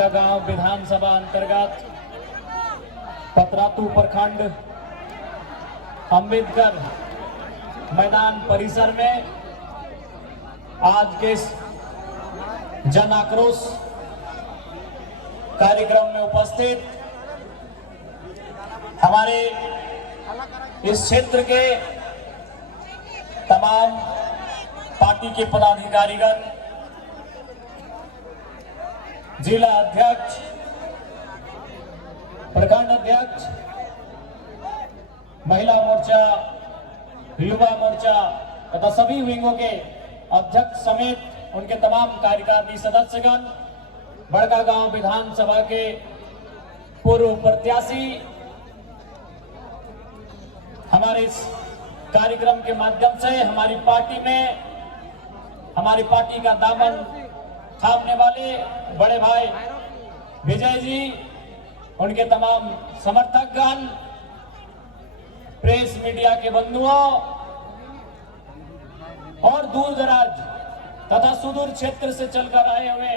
बड़कागांव विधानसभा अंतर्गत पतरातू प्रखंड अंबेडकर मैदान परिसर में आज के इस जन आक्रोश कार्यक्रम में उपस्थित हमारे इस क्षेत्र के तमाम पार्टी के पदाधिकारीगण, जिला अध्यक्ष, प्रखंड अध्यक्ष, महिला मोर्चा, युवा मोर्चा तथा सभी विंगों के अध्यक्ष समेत उनके तमाम कार्यकारी सदस्यगण, बड़कागांव विधानसभा के पूर्व प्रत्याशी, हमारे इस कार्यक्रम के माध्यम से हमारी पार्टी का दामन थामने वाले बड़े भाई विजय जी, उनके तमाम समर्थकगण, प्रेस मीडिया के बंधुओं और दूर दराज तथा सुदूर क्षेत्र से चलकर आए हुए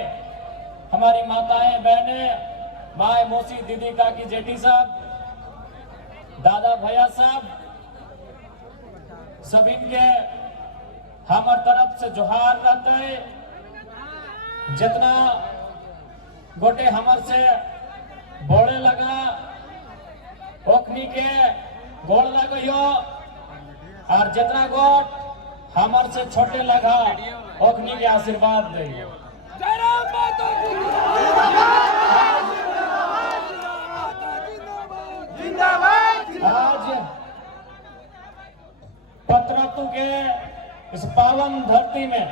हमारी माताएं, बहनें, माए, मौसी, दीदी, काकी, जेठी साहब, दादा, भैया साहब, सभी के हमार तरफ से जोहार रहते है। जितना गोटे हमर से बोले लगा ओखनी के गोड़ लगो और जितना गोट हमर से छोटे लगा ओखनी के आशीर्वाद दे। आज पतरातू के इस पावन धरती में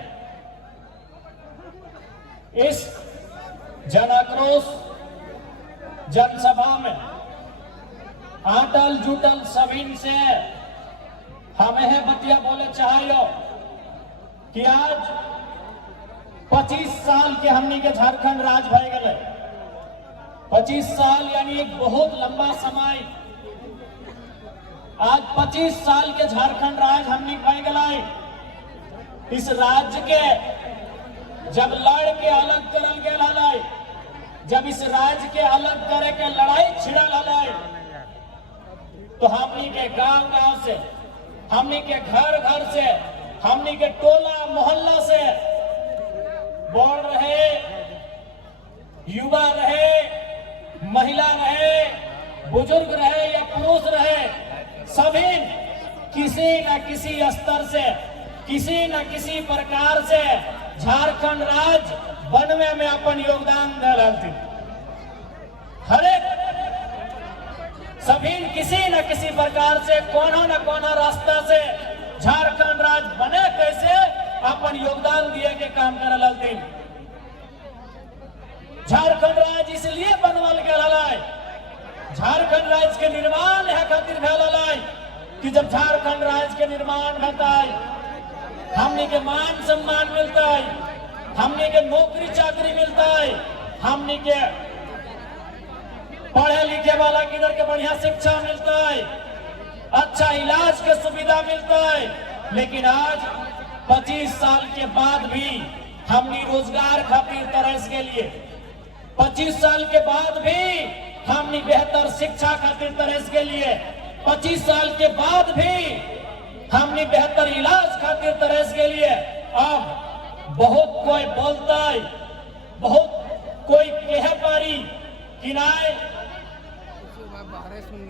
इस जन आक्रोश जनसभा में आटल जुटल सभी से हमें बतिया बोले चाहिए कि आज 25 साल के हमनी के झारखंड राज भय गए। 25 साल यानी एक बहुत लंबा समय। आज 25 साल के झारखंड राज हमनी भय गए। इस राज्य के जब लड़ के अलग करल गए, जब इस राज्य के अलग करे के लड़ाई छिड़ल है, तो हमनी के गांव गांव से, हमनी के घर घर से, हमनी के टोला मोहल्ला से बोल रहे, युवा रहे, महिला रहे, बुजुर्ग रहे या पुरुष रहे, सभी किसी न किसी स्तर से, किसी न किसी प्रकार से झारखंड राज्य बनने में अपन योगदान दे रहे थे। हर एक सभी किसी न किसी प्रकार से कोना न कोना रास्ता से झारखंड राज्य बने कैसे अपन योगदान दिए के काम कर रहे थे। झारखंड राज्य इसलिए बनवल गया, झारखंड राज्य के निर्माण है खातिर भेल कि जब झारखंड राज्य के निर्माण होता है, हमने के मान सम्मान मिलता है, हमने के नौकरी चाकरी मिलता है, हमने के पढ़े लिखे वाला किधर के बढ़िया शिक्षा मिलता है, अच्छा इलाज के सुविधा मिलता है। लेकिन आज 25 साल के बाद भी हमने रोजगार खातिर तरस के लिए, 25 साल के बाद भी हमने बेहतर शिक्षा खातिर तरस के लिए, 25 साल के बाद भी हमने बेहतर इलाज खातिर तरस के लिए। अब बहुत कोई बोलता है, बहुत कोई कह पारी कि नहीं,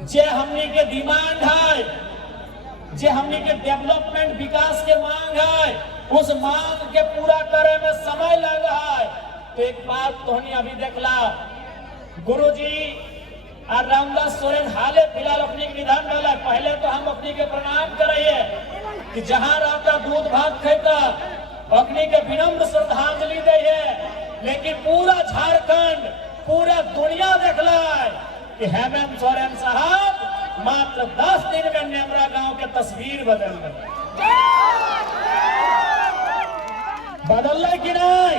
जे हमने के डिमांड है, जे हमने के डेवलपमेंट विकास के मांग है, उस मांग के पूरा करे में समय लग रहा है। तो एक बात तो हमने अभी देखला, गुरुजी और रामदास सोरेन हाले फिलहाल अपनी निधन वाला, पहले तो हम अपनी के प्रणाम करिए कि जहां रहता दूध भात खाता अपनी के विनम्र श्रद्धांजलि दे है। लेकिन पूरा झारखंड, पूरा दुनिया देखला है कि हेमंत सोरेन साहब मात्र 10 दिन में नेमरा गांव के तस्वीर बदल गए। बदल कि नहीं?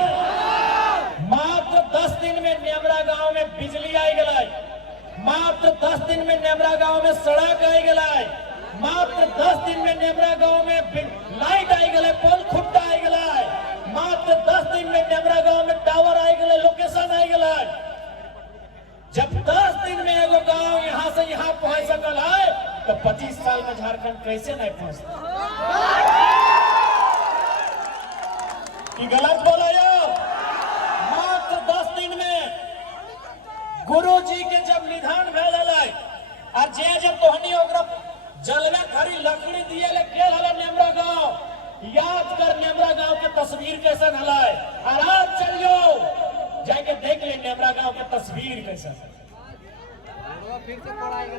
मात्र 10 दिन में नेमरा गांव में बिजली आई गई, मात्र 10 दिन में नेमरा गांव में सड़क आई गई, मात्र 10 दिन में नेमरा गांव में लाइट आई गए, पोल खुट्टा आई गए, मात्र 10 दिन में नेमरा गांव में टावर आई गए, लोकेशन आई गए। तो झारखंड कैसे नहीं पहुंचता? कि गलत बोला यो? मात्र 10 दिन में गुरु जी के जब निधन भेल और जे जब तोहनी ओकरा जलवे खरी लकड़ी दिए ले केल हला नेमरा गांव, याद कर नेमरा गांव के तस्वीर कैसन हला, और आज चल जाओ जाके देख ले नेमरा गांव के तस्वीर कैसन।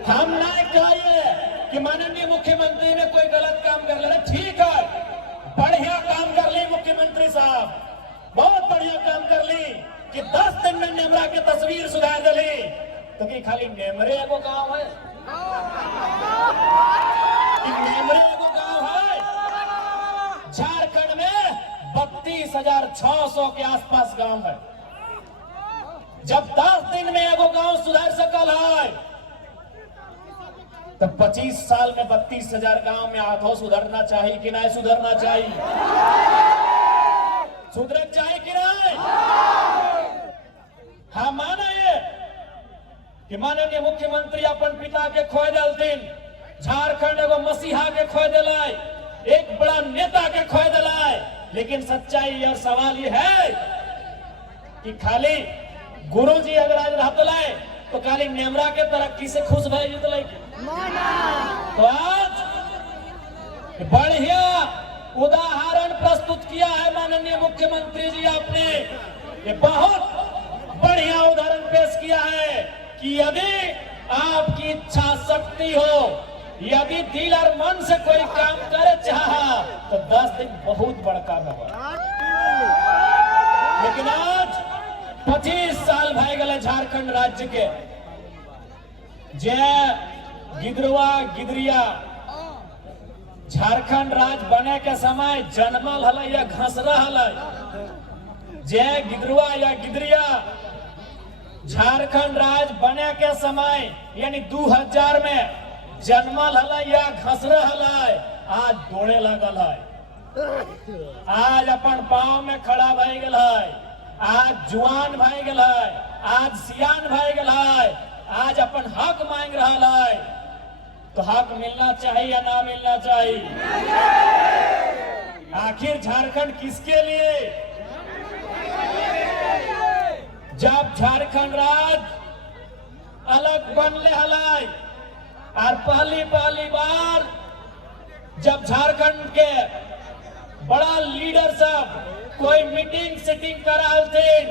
हम नहीं कहिए कि माननीय मुख्यमंत्री ने कोई गलत काम कर ले, ठीक है, बढ़िया काम कर ली मुख्यमंत्री साहब, बहुत बढ़िया काम कर ली कि 10 दिन में नेमरा की तस्वीर सुधार दली। तो कि खाली नेमरे एगो गांव है कि नेमरे एगो गांव है? झारखंड में 32,600 के आसपास गांव है। जब 10 दिन में एगो गांव सुधार सकल है तो 25 साल में 32,000 गांव में आधो सुधरना चाहिए कि नहीं सुधरना चाहिए? सुधर चाहिए कि नहीं? हाँ, माना ये कि माननीय मुख्यमंत्री अपन पिता के खोए दलथिन, झारखंड एगो मसीहा के खोए दिलाय, एक बड़ा नेता के खोए दिलाय, लेकिन सच्चाई यह सवाल ये है कि खाली गुरु जी अगर आज रहतलाय तो खाली नेमरा के तरक्की से खुश भय जितलाई। तो आज बढ़िया उदाहरण प्रस्तुत किया है माननीय मुख्यमंत्री जी आपने, ये बहुत बढ़िया उदाहरण पेश किया है कि यदि आपकी इच्छा शक्ति हो, यदि दिल और मन से कोई काम करे चाहा तो 10 दिन बहुत बड़ा काम होगा। लेकिन आज 25 साल भय गए झारखंड राज्य के, जे गिदरुआ गिदरिया झारखंड राज्य बने के समय जन्मल हल या घसरा हल, जे गिदरुआ या गिदरिया झारखंड राज्य बने के समय यानी 2000 में जन्मल हल या घसरा हल, आज दौड़े लगल है, आज अपन पांव में खड़ा भय गल है, आज जुआन भय गल है, आज सियान भय गल है, आज अपन हक मांग रहा है। तो हक मिलना चाहिए या ना मिलना चाहिए? आखिर झारखंड किसके लिए? जब झारखंड राज्य अलग बनले हलाई और पहली बार जब झारखंड के बड़ा लीडर सब कोई मीटिंग सेटिंग कराल थे,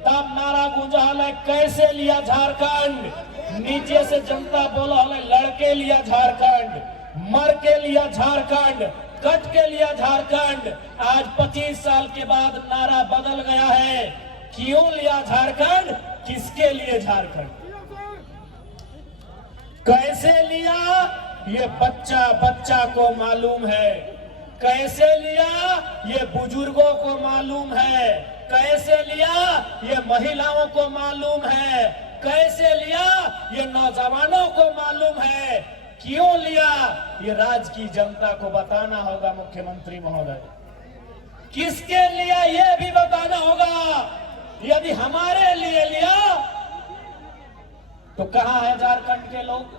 तब नारा गूंजा है कैसे लिया झारखंड, नीचे से जनता बोला है लड़के लिया झारखंड, मर के लिया झारखंड, कट के लिया झारखंड। आज 25 साल के बाद नारा बदल गया है, क्यों लिया झारखंड, किसके लिए झारखंड, कैसे लिया, ये बच्चा को मालूम है, कैसे लिया ये बुजुर्गों को मालूम है, कैसे लिया ये महिलाओं को मालूम है, कैसे लिया ये नौजवानों को मालूम है, क्यों लिया ये राज्य की जनता को बताना होगा। मुख्यमंत्री महोदय, किसके लिए ये भी बताना होगा। यदि हमारे लिए लिया तो कहां है झारखंड के लोग?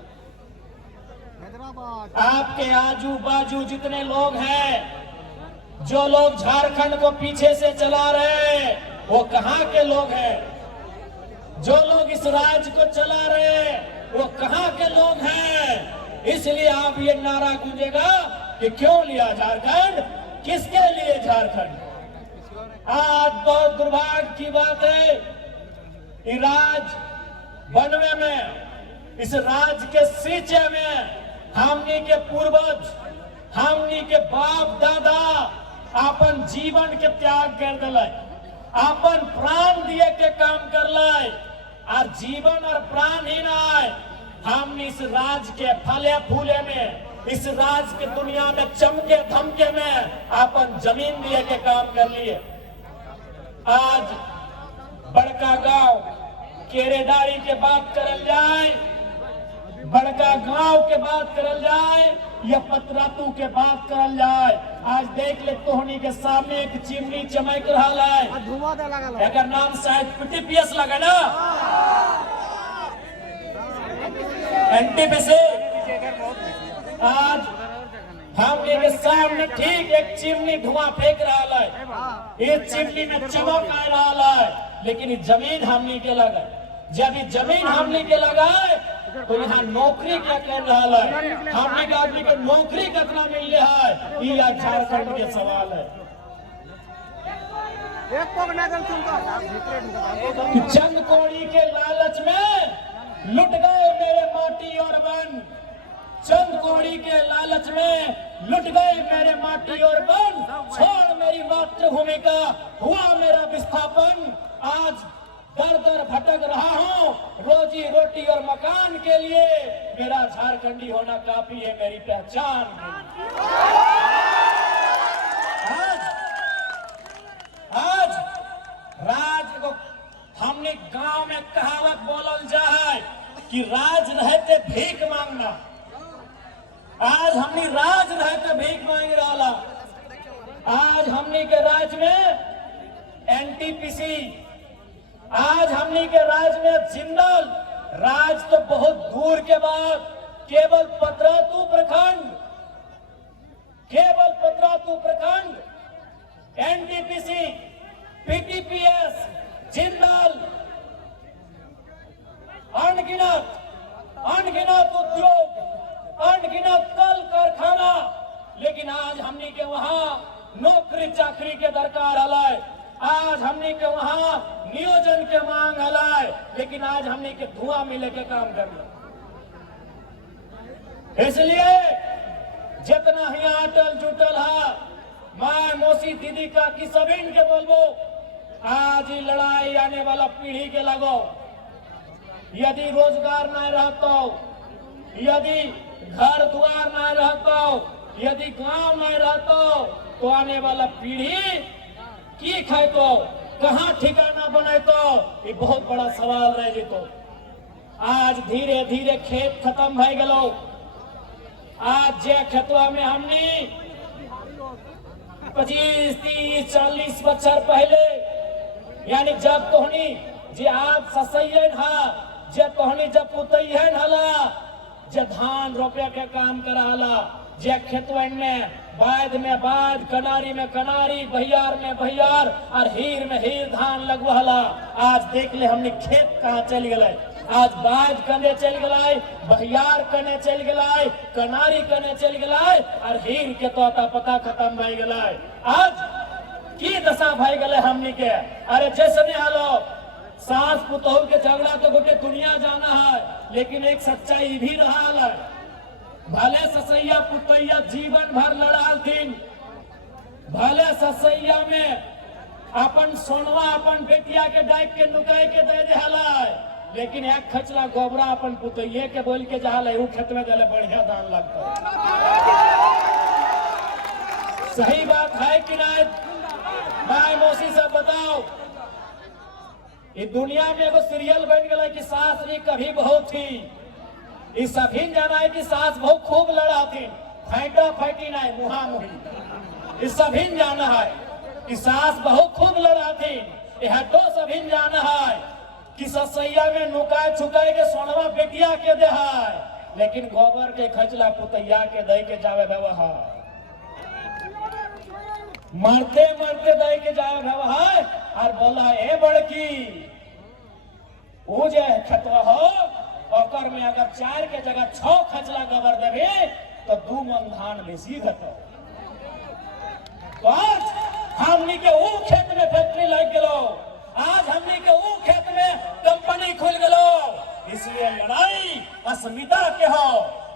आपके आजू बाजू जितने लोग हैं, जो लोग झारखंड को पीछे से चला रहे हैं, वो कहां के लोग हैं? जो लोग इस राज्य को चला रहे हैं, वो कहां के लोग हैं? इसलिए आप ये नारा गूंजेगा कि क्यों लिया झारखंड, किसके लिए झारखंड। आज बहुत दुर्भाग्य की बात है, राज्य बनवे में, इस राज्य के सींचे में हमनी के पूर्वज, हमनी के बाप दादा अपन जीवन के त्याग कर दिले, अपन प्राण दिए के काम कर ले, और जीवन और प्राण ही नहीं, हमनी इस राज्य के फले फूले में, इस राज्य के दुनिया में चमके धमके में अपन जमीन दिए के काम कर लिए। आज बड़का गांव केरेडारी के बात करल जाए, बड़का गांव के बात करल जाए या पतरातू के बात करल जाए, आज देख ले तोहनी के सामने एक चिमनी चमक रहा है, एकर नाम शायद पीटीपीएस लगा ना, एनटीपीसी। आज हमने के सामने ठीक एक चिमनी धुआं फेंक रहा है, ये चिमनी में चमक आ रहा है, लेकिन जमीन हमने के लगा। जब ये जमीन हमने के लगाए तो यहाँ नौकरी क्या कर रहा है, हमने के आदमी को नौकरी कितना मिल रहा है, ये झारखंड के सवाल है। चंद कौड़ी के लालच में लुट गए मेरे माटी और वन, चंद कौड़ी के लालच में लुट गए मेरे माटी और वन, छोड़ मेरी मातृभूमि का हुआ मेरा विस्थापन। आज दर दर भटक रहा हूँ रोजी रोटी और मकान के लिए, मेरा झारखंडी होना काफी है मेरी पहचान। आज राज को हमने गांव में कहावत बोलल जाए कि राज रहते भीख मांगना। आज हमने राज रहते भीख मांग रहा। आज हमने के राज में एनटीपीसी, आज हमने के राज में जिंदल, राज तो बहुत दूर के बाद केवल पतरातू प्रखंड, केवल पतरातू प्रखंड, एनटीपीसी, पीटीपीएस, जिंदल, अनगिनत उद्योग, अनगिनत कल कारखाना, लेकिन आज हमने के वहां नौकरी चाकरी के दरकार हलाय, आज हमने के वहां नियोजन के मांग हलाय, लेकिन आज हमने के धुआं मिले के काम करना। इसलिए जितना ही अटल जुटल है, माँ मौसी दीदी का कि सभी के बोलबो, आज ही लड़ाई आने वाला पीढ़ी के लगो। यदि रोजगार न रहता, यदि घर द्वार न रहता, यदि गांव न रहता, तो आने वाला पीढ़ी की खातो, कहाँ ठिकाना बनातो, ये बहुत बड़ा सवाल रह जेतो। आज धीरे धीरे खेत खत्म भय गलो। आज जे खेतवा में हमने 25, 30, 40 बच्चर पहले, यानी जब तोहनी जे आज ससैयन हा, जे तोहनी जब पुतैयन हला, जे धान रोपे के काम कराला, जे खेतवन में बाद में बाद, कनारी में कनारी, बहियार में बहियार और हीर में हीर धान लगवाला। आज देख ले हमने खेत कहाँ चल गए। आज बाद कने चल गए, बहियार कने चल गए, कनारी कने चल गए और हीर के तो पता खत्म भय गए। आज की दशा भय गए हमने के। अरे जैसे नहीं हालो सास पुतहु के झगड़ा तो गोटे दुनिया जाना है, लेकिन एक सच्चाई भी रहा है। भले ससैया पुतैया जीवन भर लड़ालथिन, भले ससैया में अपन सोनवा अपन बेटिया के डाक के नुकाय के दे देहला, लेकिन एक खचला गोबरा अपन पुतैये के बोल के जहां ऊ खेत में गले बढ़िया दान लगता है। सही बात है कि नहीं? माय मौसी से बताओ, ये दुनिया में एगो सीरियल बन गया कि सास री कभी बहू थी। इस सभी जाना है कि सास बहुत खूब लड़ा थी, फाइटा फाइटी नहीं मुहा मुही। इस सभी जाना है कि सास बहुत खूब लड़ा थी। यह तो सभी जाना है कि ससैया में नुकाय छुकाय के सोनवा बेटिया के दे है, लेकिन गोबर के खचला पुतैया के दे के जावे व्यवहार, मरते मरते दे के जावे व्यवहार। और बोला ए बड़की वो जे खतवा हो ओकर में अगर 4 के जगह 6 खचला गोबर देवे तो 2 मन धान बेसी घटो। तो आज हमनी के वो खेत में फैक्ट्री लग गलो, आज हमनी के वो खेत में कंपनी खुल गलो। इसलिए लड़ाई अस्मिता के हो,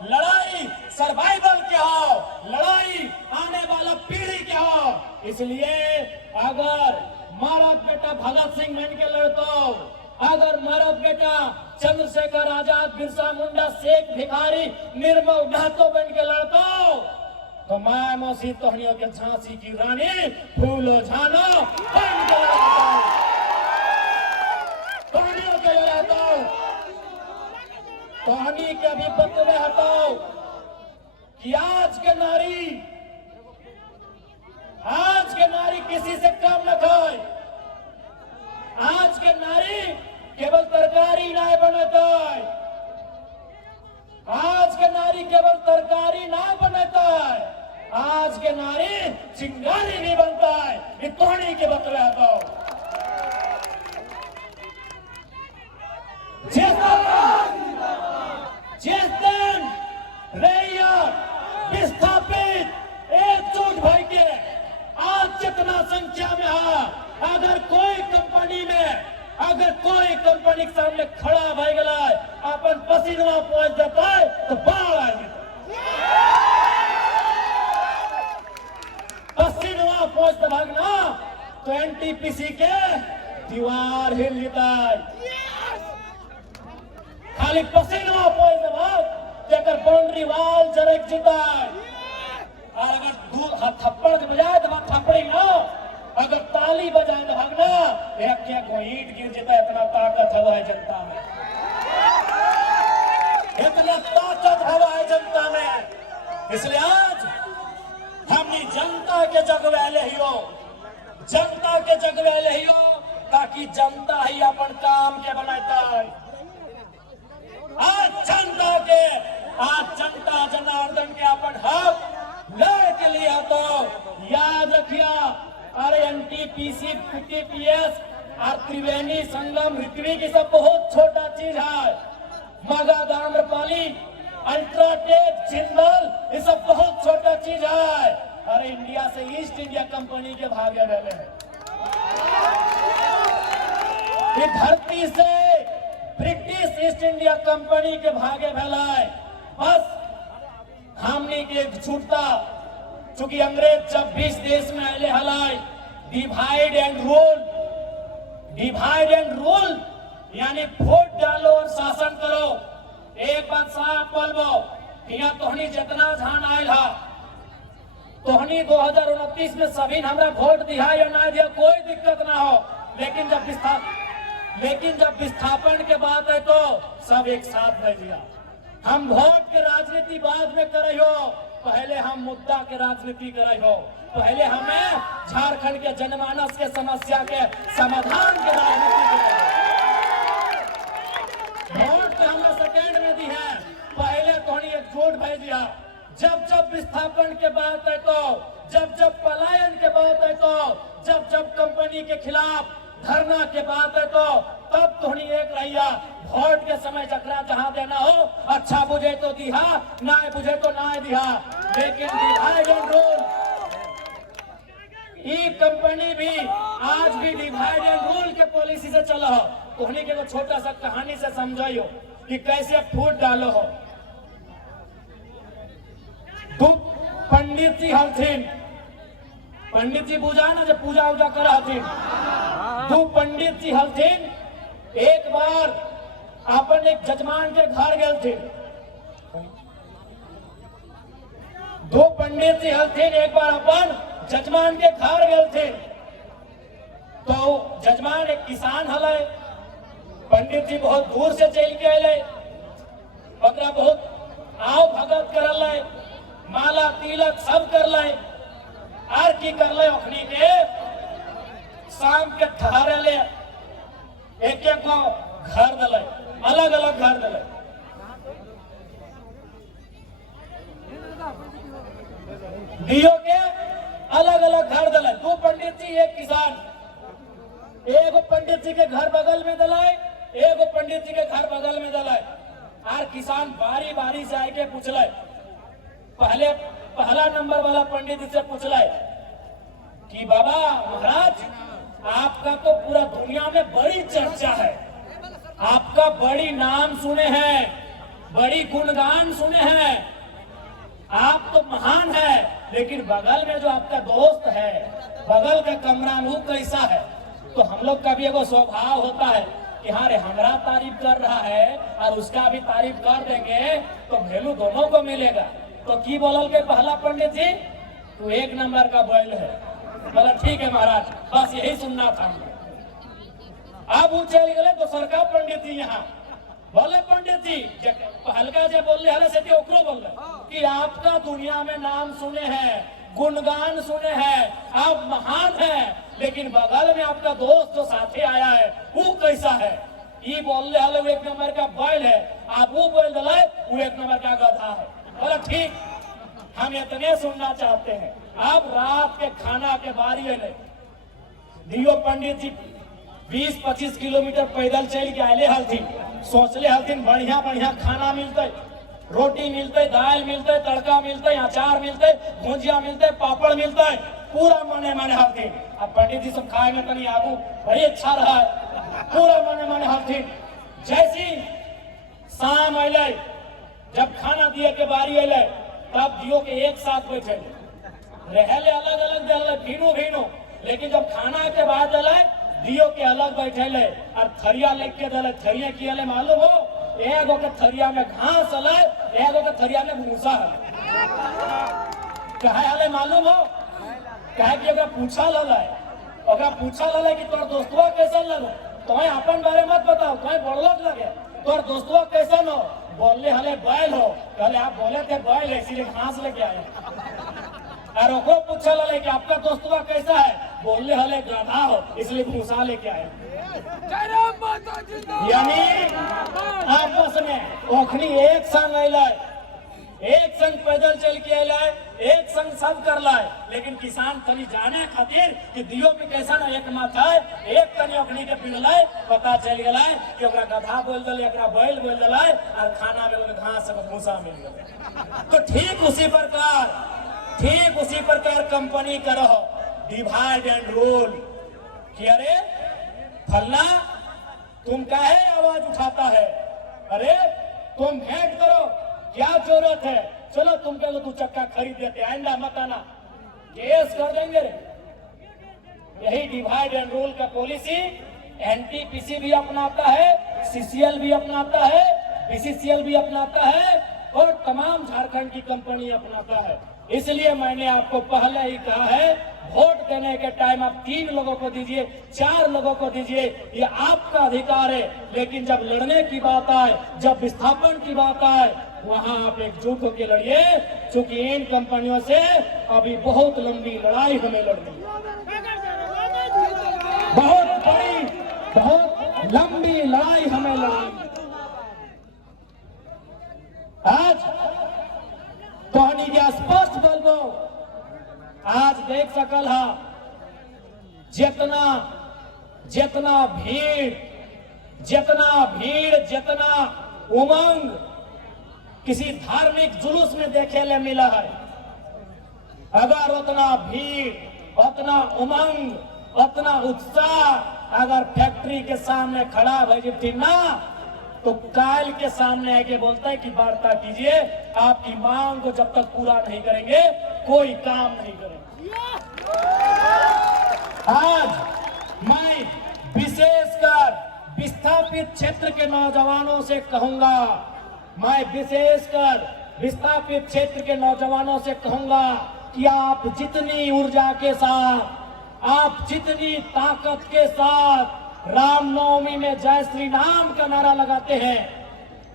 लड़ाई सर्वाइवल के हो, लड़ाई आने वाला पीढ़ी के हो। इसलिए अगर महाराज बेटा भगत सिंह बन के लड़तो, अगर महाराज बेटा चंद्रशेखर आजाद, बिरसा मुंडा, शेख भिखारी, निर्मल महतो बन के लड़तो, तो माँ मौसी तोहनियों के झांसी की रानी फूलो झानो बन के लड़तो, तोहनियों के लड़तो। तोहनी के भी बतवे हटाओ कि आज के नारी किसी से कम न खाए। आज के नारी केवल तरकारी नहीं बनता है, आज के नारी नारी केवल तरकारी ना बनता है, आज के नारी चिंगारी भी बनता है। ये तोहनी के बतला दो। जिस दिन रैयत विस्थापित एकजुट भाई के आज जितना संख्या में है, अगर कोई कंपनी में अगर कोई कंपनी के सामने खड़ा भाई गला अपन पसीनवा पहुंच जाता है तो बाढ़ आ जाता पसीनवा पहुंचता भागना तो एनटीपीसी के दीवार हिल जाता है। खाली पसीनवा पहुंचता भाग जकर बाउंड्री वाल जरक जाता है। और अगर थप्पड़ के बजाय तो थप्पड़ी ना, अगर ताली बजाए तो भागना एक क्या कोई ईंट गिर जाता है। इतना ताकत हवा है जनता में, इतना ताकत हवा है जनता में। इसलिए आज हमने जनता के जगवेले ही हो, जनता के जगवेले ही हो, ताकि जनता ही अपन काम के बनाता है। आज जनता जनार्दन के अपन हक लड़ के लिए तो याद रखिया। अरे एनटीपीसी, पीटीपीएस और त्रिवेणी संगम, ऋत्विक की सब बहुत छोटा चीज है। मगध, आम्रपाली, अल्ट्राटेक, जिंदल, ये सब बहुत छोटा चीज है। अरे इंडिया से ईस्ट इंडिया कंपनी के भागे रहे हैं। ये धरती से ब्रिटिश ईस्ट इंडिया कंपनी के भागे भैलाए। बस हमने के छूटता, चूंकि अंग्रेज जब 20 देश में आए हलाए, डिवाइड एंड रूल यानी वोट डालो और शासन करो। एक बात साफ बोलबो, यहाँ तोहनी जितना झान आयल हा, तोहनी 2029 में सभी हमरा वोट दिया या ना दिया कोई दिक्कत ना हो, लेकिन जब विस्थापन के बात है तो सब एक साथ रह दिया। हम वोट के राजनीति बाद में करे हो, पहले हम मुद्दा के राजनीति करे हो। पहले हमें झारखंड के जनमानस के समस्या के समाधान के राजनीति करे। वोट तो हमें सेकेंड में दी है, पहले थोड़ी एकजुट भेज दिया। जब विस्थापन के बात है तो, जब पलायन के बात है तो, जब कंपनी के खिलाफ धरना के बात है तो तब थोड़ी एक रहिया। वोट के समय जकरा जहां देना हो, अच्छा बुझे तो दिहा, ना बुझे तो ना दिहा, लेकिन डिवाइड एंड रूल। ये कंपनी भी आज भी डिवाइड एंड रूल के पॉलिसी से चला हो। तोहनी के छोटा सा कहानी से समझाइयो कि कैसे फूट डालो हो। पंडित जी हलथिन, पंडित जी पूजा ना जब पूजा उजा कर हथिन, दो पंडित जी हलथिन। एक बार अपन एक जजमान के घर गए थे। दो पंडित जी हलथिन, एक बार अपन जजमान के घर गए थे। तो जजमान एक किसान हले, पंडित जी बहुत दूर से चल के अले, बकरा बहुत आओ भगत करल, माला तिलक सब कर ले। आर की कर ले अखनी के शाम के ठहरे ले, एक एक को घर दले, अलग अलग घर दले। दियो के अलग अलग घर दले। दो पंडित जी एक किसान, एगो पंडित जी के घर बगल में दलाए, एगो पंडित जी के घर बगल में दलाए। आर किसान बारी बारी से आके पूछले, पहला नंबर वाला पंडित जी से पूछले कि बाबा महाराज, आपका तो पूरा दुनिया में बड़ी चर्चा है, आपका बड़ी नाम सुने हैं, बड़ी गुणगान सुने हैं, आप तो महान है, लेकिन बगल में जो आपका दोस्त है, बगल का कमरान वो कैसा है? तो हम लोग का भी एगो स्वभाव होता है कि हाँ रे, हमारा तारीफ कर रहा है और उसका भी तारीफ कर देंगे तो वैल्यू दोनों को मिलेगा। तो की बोलल के पहला पंडित जी, तू एक नंबर का बैल है। बोला ठीक है महाराज, बस यही सुनना था। अब वो चल गए तो सरकार पंडित जी यहाँ बोले, पंडित जी हल्का जे बोल रहे से ओकरो बोल रहे कि आपका दुनिया में नाम सुने हैं, गुणगान सुने हैं, आप महान हैं, लेकिन बगल में आपका दोस्त जो साथी आया है वो कैसा है? ये बोल रहे एक नंबर का बैल है, आप वो बोल दे वो एक नंबर का गधा है। बोला ठीक, हम इतने सुनना चाहते हैं। अब रात के खाना के बारी है, दियो पंडित जी 20-25 किलोमीटर पैदल चल के आये हलथिन, सोचले हलथिन बढ़िया बढ़िया खाना मिलते, रोटी मिलते, दाल मिलते, तड़का मिलते, अचार मिलते, भुजिया मिलते, पापड़ मिलते, पूरा मने मने हलथिन। अब पंडित जी सब खाए में तनी आगू बड़ी अच्छा रहा है, पूरा मने मने हलथिन। जैसी शाम अले, जब खाना दिए के बारी अले, तब दियो के एक साथ बैठे रहले, अलग अलग दल भीनो भीनो, लेकिन जब खाना के बाद अले दियो के अलग बैठे ले और थरिया लेके दले। थरिया की अले मालूम हो, एगो के थरिया में घास अले, एगो के थरिया में भूसा है। कहे अले मालूम हो, कहे कि अगर पूछा लले कि तोर दोस्तवा कैसन लगो, तुम्हें अपन बारे मत बताओ, तुम्हें बड़लोक लगे, तोर दोस्तवा कैसन हो, बोलने हले बैल हो, कहले आप बोले थे बैल है इसीलिए घास लेके आए। और ओकरो पूछा लले कि आपका दोस्तवा कैसा है, बोलने हले गधा हो इसलिए भूसा लेके आए। यानी आपस में ओखनी एक संग अले, एक संग पैदल चल के अले, एक संग सब कर लाए, लेकिन किसान तनी जाने खातिर कि दियो में कैसा ना एक मत है, एक तनी ओखनी के पिनले, पता चल गया कि ओकरा गधा बोल दले, एकरा बैल बोल दले, और खाना में घास भूसा मिल गया। तो ठीक उसी प्रकार कंपनी करो डिवाइड एंड रूल कि अरे फलना तुम काहे आवाज उठाता है, अरे तुम भेंट करो, क्या जरूरत है, चलो तुमके तो 2 चक्का खरीद देते, आइंदा मत आना, केस कर देंगे रे। यही डिवाइड एंड रूल का पॉलिसी एनटीपीसी भी अपनाता है, सीसीएल भी अपनाता है, बीसीसीएल भी अपनाता है, और तमाम झारखंड की कंपनी अपनाता है। इसलिए मैंने आपको पहले ही कहा है, वोट देने के टाइम आप 3 लोगों को दीजिए, 4 लोगों को दीजिए, ये आपका अधिकार है, लेकिन जब लड़ने की बात आए, जब विस्थापन की बात आए, वहां आप एकजुट होकर लड़िए, क्योंकि इन कंपनियों से अभी बहुत लंबी लड़ाई हमें लड़नी है, बहुत बड़ी, बहुत लंबी लड़ाई हमें लड़नी है। आज कहनी के स्पष्ट बोलबो, आज देख सकल हा जितना भीड़, जितना उमंग किसी धार्मिक जुलूस में देखे ले मिला है, अगर उतना भीड़, उतना उमंग, उतना उत्साह अगर फैक्ट्री के सामने खड़ा भई ना, तो काल के सामने आके बोलता है कि वार्ता कीजिए, आपकी मांग को जब तक पूरा नहीं करेंगे कोई काम नहीं करेंगे। आज मैं विशेषकर विस्थापित क्षेत्र के नौजवानों से कहूंगा, कि आप जितनी ऊर्जा के साथ, आप जितनी ताकत के साथ रामनवमी में जय श्री राम का नारा लगाते हैं,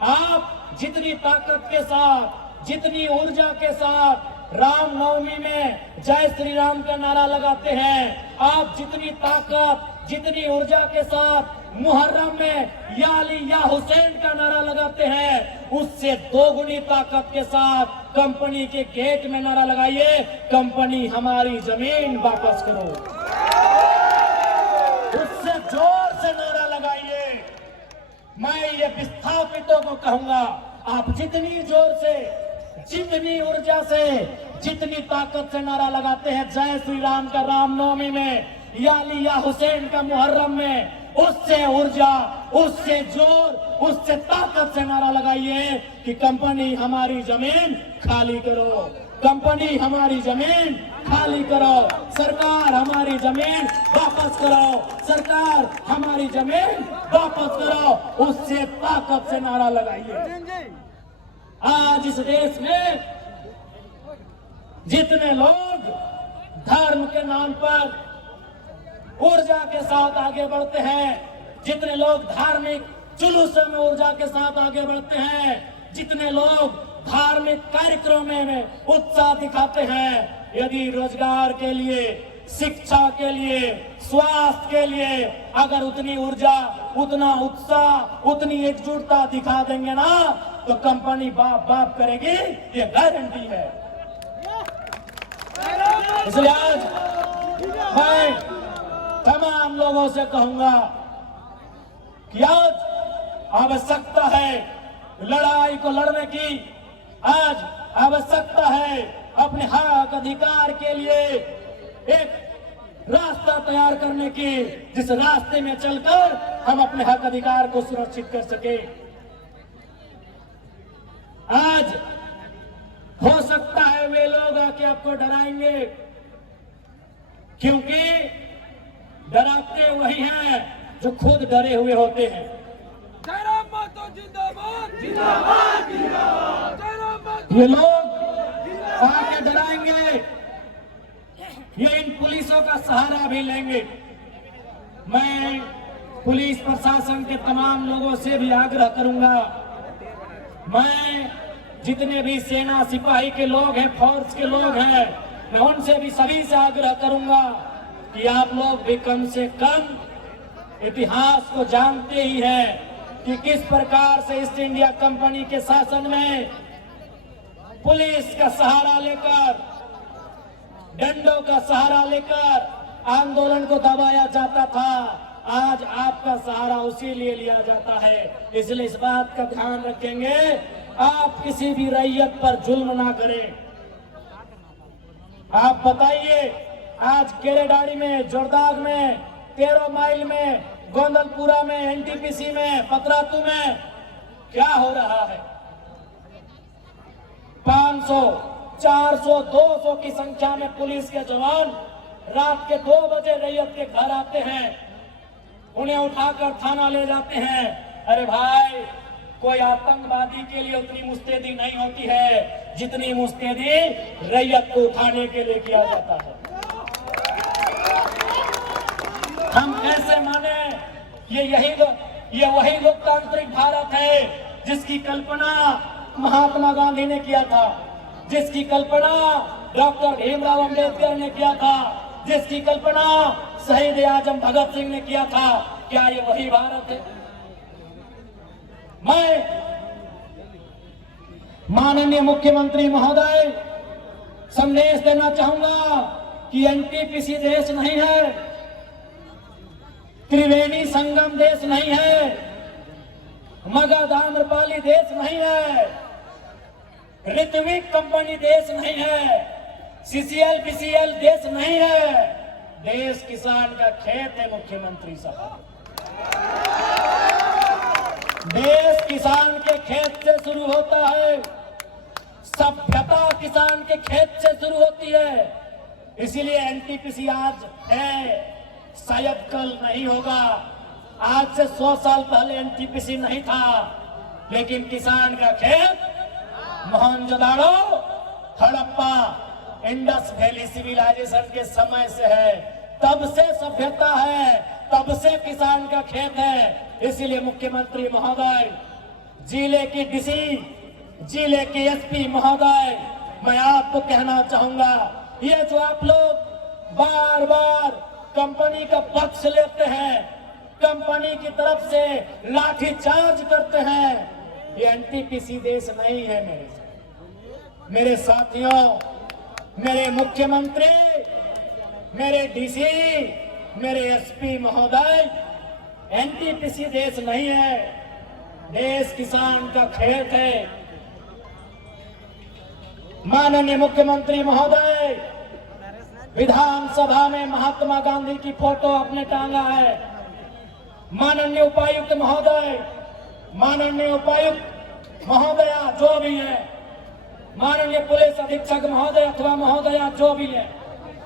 आप जितनी ताकत के साथ, जितनी ऊर्जा के साथ रामनवमी में जय श्री राम का नारा लगाते हैं, आप जितनी ताकत, जितनी ऊर्जा के साथ मुहर्रम में या अली या हुसैन का नारा लगाते हैं, उससे 2 गुनी ताकत के साथ कंपनी के गेट में नारा लगाइए, कंपनी हमारी जमीन वापस करो। उससे जोर से नारा लगाइए। मैं ये विस्थापितों को कहूंगा, आप जितनी जोर से, जितनी ऊर्जा से, जितनी ताकत से नारा लगाते हैं जय श्री राम का रामनवमी में, या अली या हुसैन का मुहर्रम में, उससे ऊर्जा, उससे जोर, उससे ताकत से नारा लगाइए कि कंपनी हमारी जमीन खाली करो, कंपनी हमारी जमीन खाली करो, सरकार हमारी जमीन वापस करो, सरकार हमारी जमीन वापस करो, उससे ताकत से नारा लगाइए। आज इस देश में जितने लोग धर्म के नाम पर ऊर्जा के साथ आगे बढ़ते हैं, जितने लोग धार्मिक जुलूसों में ऊर्जा के साथ आगे बढ़ते हैं, जितने लोग धार्मिक कार्यक्रमों में उत्साह दिखाते हैं, यदि रोजगार के लिए, शिक्षा के लिए, स्वास्थ्य के लिए अगर उतनी ऊर्जा, उतना उत्साह, उतनी एकजुटता दिखा देंगे ना, तो कंपनी बाप बाप करेगी, ये गारंटी है। इसलिए आज मैं तमाम लोगों से कहूंगा कि आज आवश्यकता है लड़ाई को लड़ने की, आज आवश्यकता है अपने हक अधिकार के लिए एक रास्ता तैयार करने की, जिस रास्ते में चलकर हम अपने हक अधिकार को सुरक्षित कर सके। आज हो सकता है वे लोग आके आपको डराएंगे, क्योंकि डराते वही हैं जो खुद डरे हुए होते हैं। जिंदाबाद जिंदाबाद। ये लोग आके डराएंगे, ये इन पुलिसों का सहारा भी लेंगे। मैं पुलिस प्रशासन के तमाम लोगों से भी आग्रह करूंगा, मैं जितने भी सेना सिपाही के लोग हैं, फौज के लोग हैं, मैं उनसे भी सभी से आग्रह करूंगा कि आप लोग भी कम से कम इतिहास को जानते ही हैं कि किस प्रकार से ईस्ट इंडिया कंपनी के शासन में पुलिस का सहारा लेकर, डंडों का सहारा लेकर आंदोलन को दबाया जाता था। आज आपका सहारा उसी लिए लिया जाता है। इसलिए इस बात का ध्यान रखेंगे, आप किसी भी रैयत पर जुल्म ना करें। आप बताइए, आज केरेडाड़ी में, जोरदाग में, 13 माइल में, गोंदलपुरा में, एनटीपीसी में, पतरातू में क्या हो रहा है? 500, 400, 200 की संख्या में पुलिस के जवान रात के 2 बजे रैयत के घर आते हैं, उन्हें उठाकर थाना ले जाते हैं। अरे भाई, कोई आतंकवादी के लिए उतनी मुस्तैदी नहीं होती है जितनी मुस्तैदी रैयत को उठाने के लिए किया जाता है। हम कैसे माने? ये वही लोकतांत्रिक भारत है जिसकी कल्पना महात्मा गांधी ने किया था, जिसकी कल्पना डॉक्टर भीमराव अंबेडकर ने किया था, जिसकी कल्पना शहीद आजम भगत सिंह ने किया था। क्या ये वही भारत है? मैं माननीय मुख्यमंत्री महोदय संदेश देना चाहूंगा कि एनटीपीसी देश नहीं है, त्रिवेणी संगम देश नहीं है, मगध आम्रपाली देश नहीं है, ऋत्विक कंपनी देश नहीं है, सीसीएल बीसीएल देश नहीं है। देश किसान का खेत है मुख्यमंत्री साहब। देश किसान के खेत से शुरू होता है, सभ्यता किसान के खेत से शुरू होती है। इसीलिए एनटीपीसी आज है, शायद कल नहीं होगा। आज से 100 साल पहले एनटीपीसी नहीं था, लेकिन किसान का खेत Mohenjodaro, Harappa, Indus valley civilisation के समय से है। तब से सभ्यता है, तब से किसान का खेत है। इसीलिए मुख्यमंत्री महोदय, जिले की डीसी, जिले के एसपी महोदय, मैं आपको कहना चाहूंगा, ये जो आप लोग बार बार कंपनी का पक्ष लेते हैं, कंपनी की तरफ से लाठीचार्ज करते हैं, ये एनटीपीसी देश नहीं है। मेरे साथियों, मेरे मुख्यमंत्री, मेरे डीसी, मेरे एसपी महोदय, एनटीपीसी देश नहीं है, देश किसान का खेत है। माननीय मुख्यमंत्री महोदय विधानसभा में महात्मा गांधी की फोटो आपने टांगा है। माननीय उपायुक्त महोदय, माननीय उपायुक्त महोदया जो भी है, माननीय पुलिस अधीक्षक महोदय अथवा महोदया जो भी है,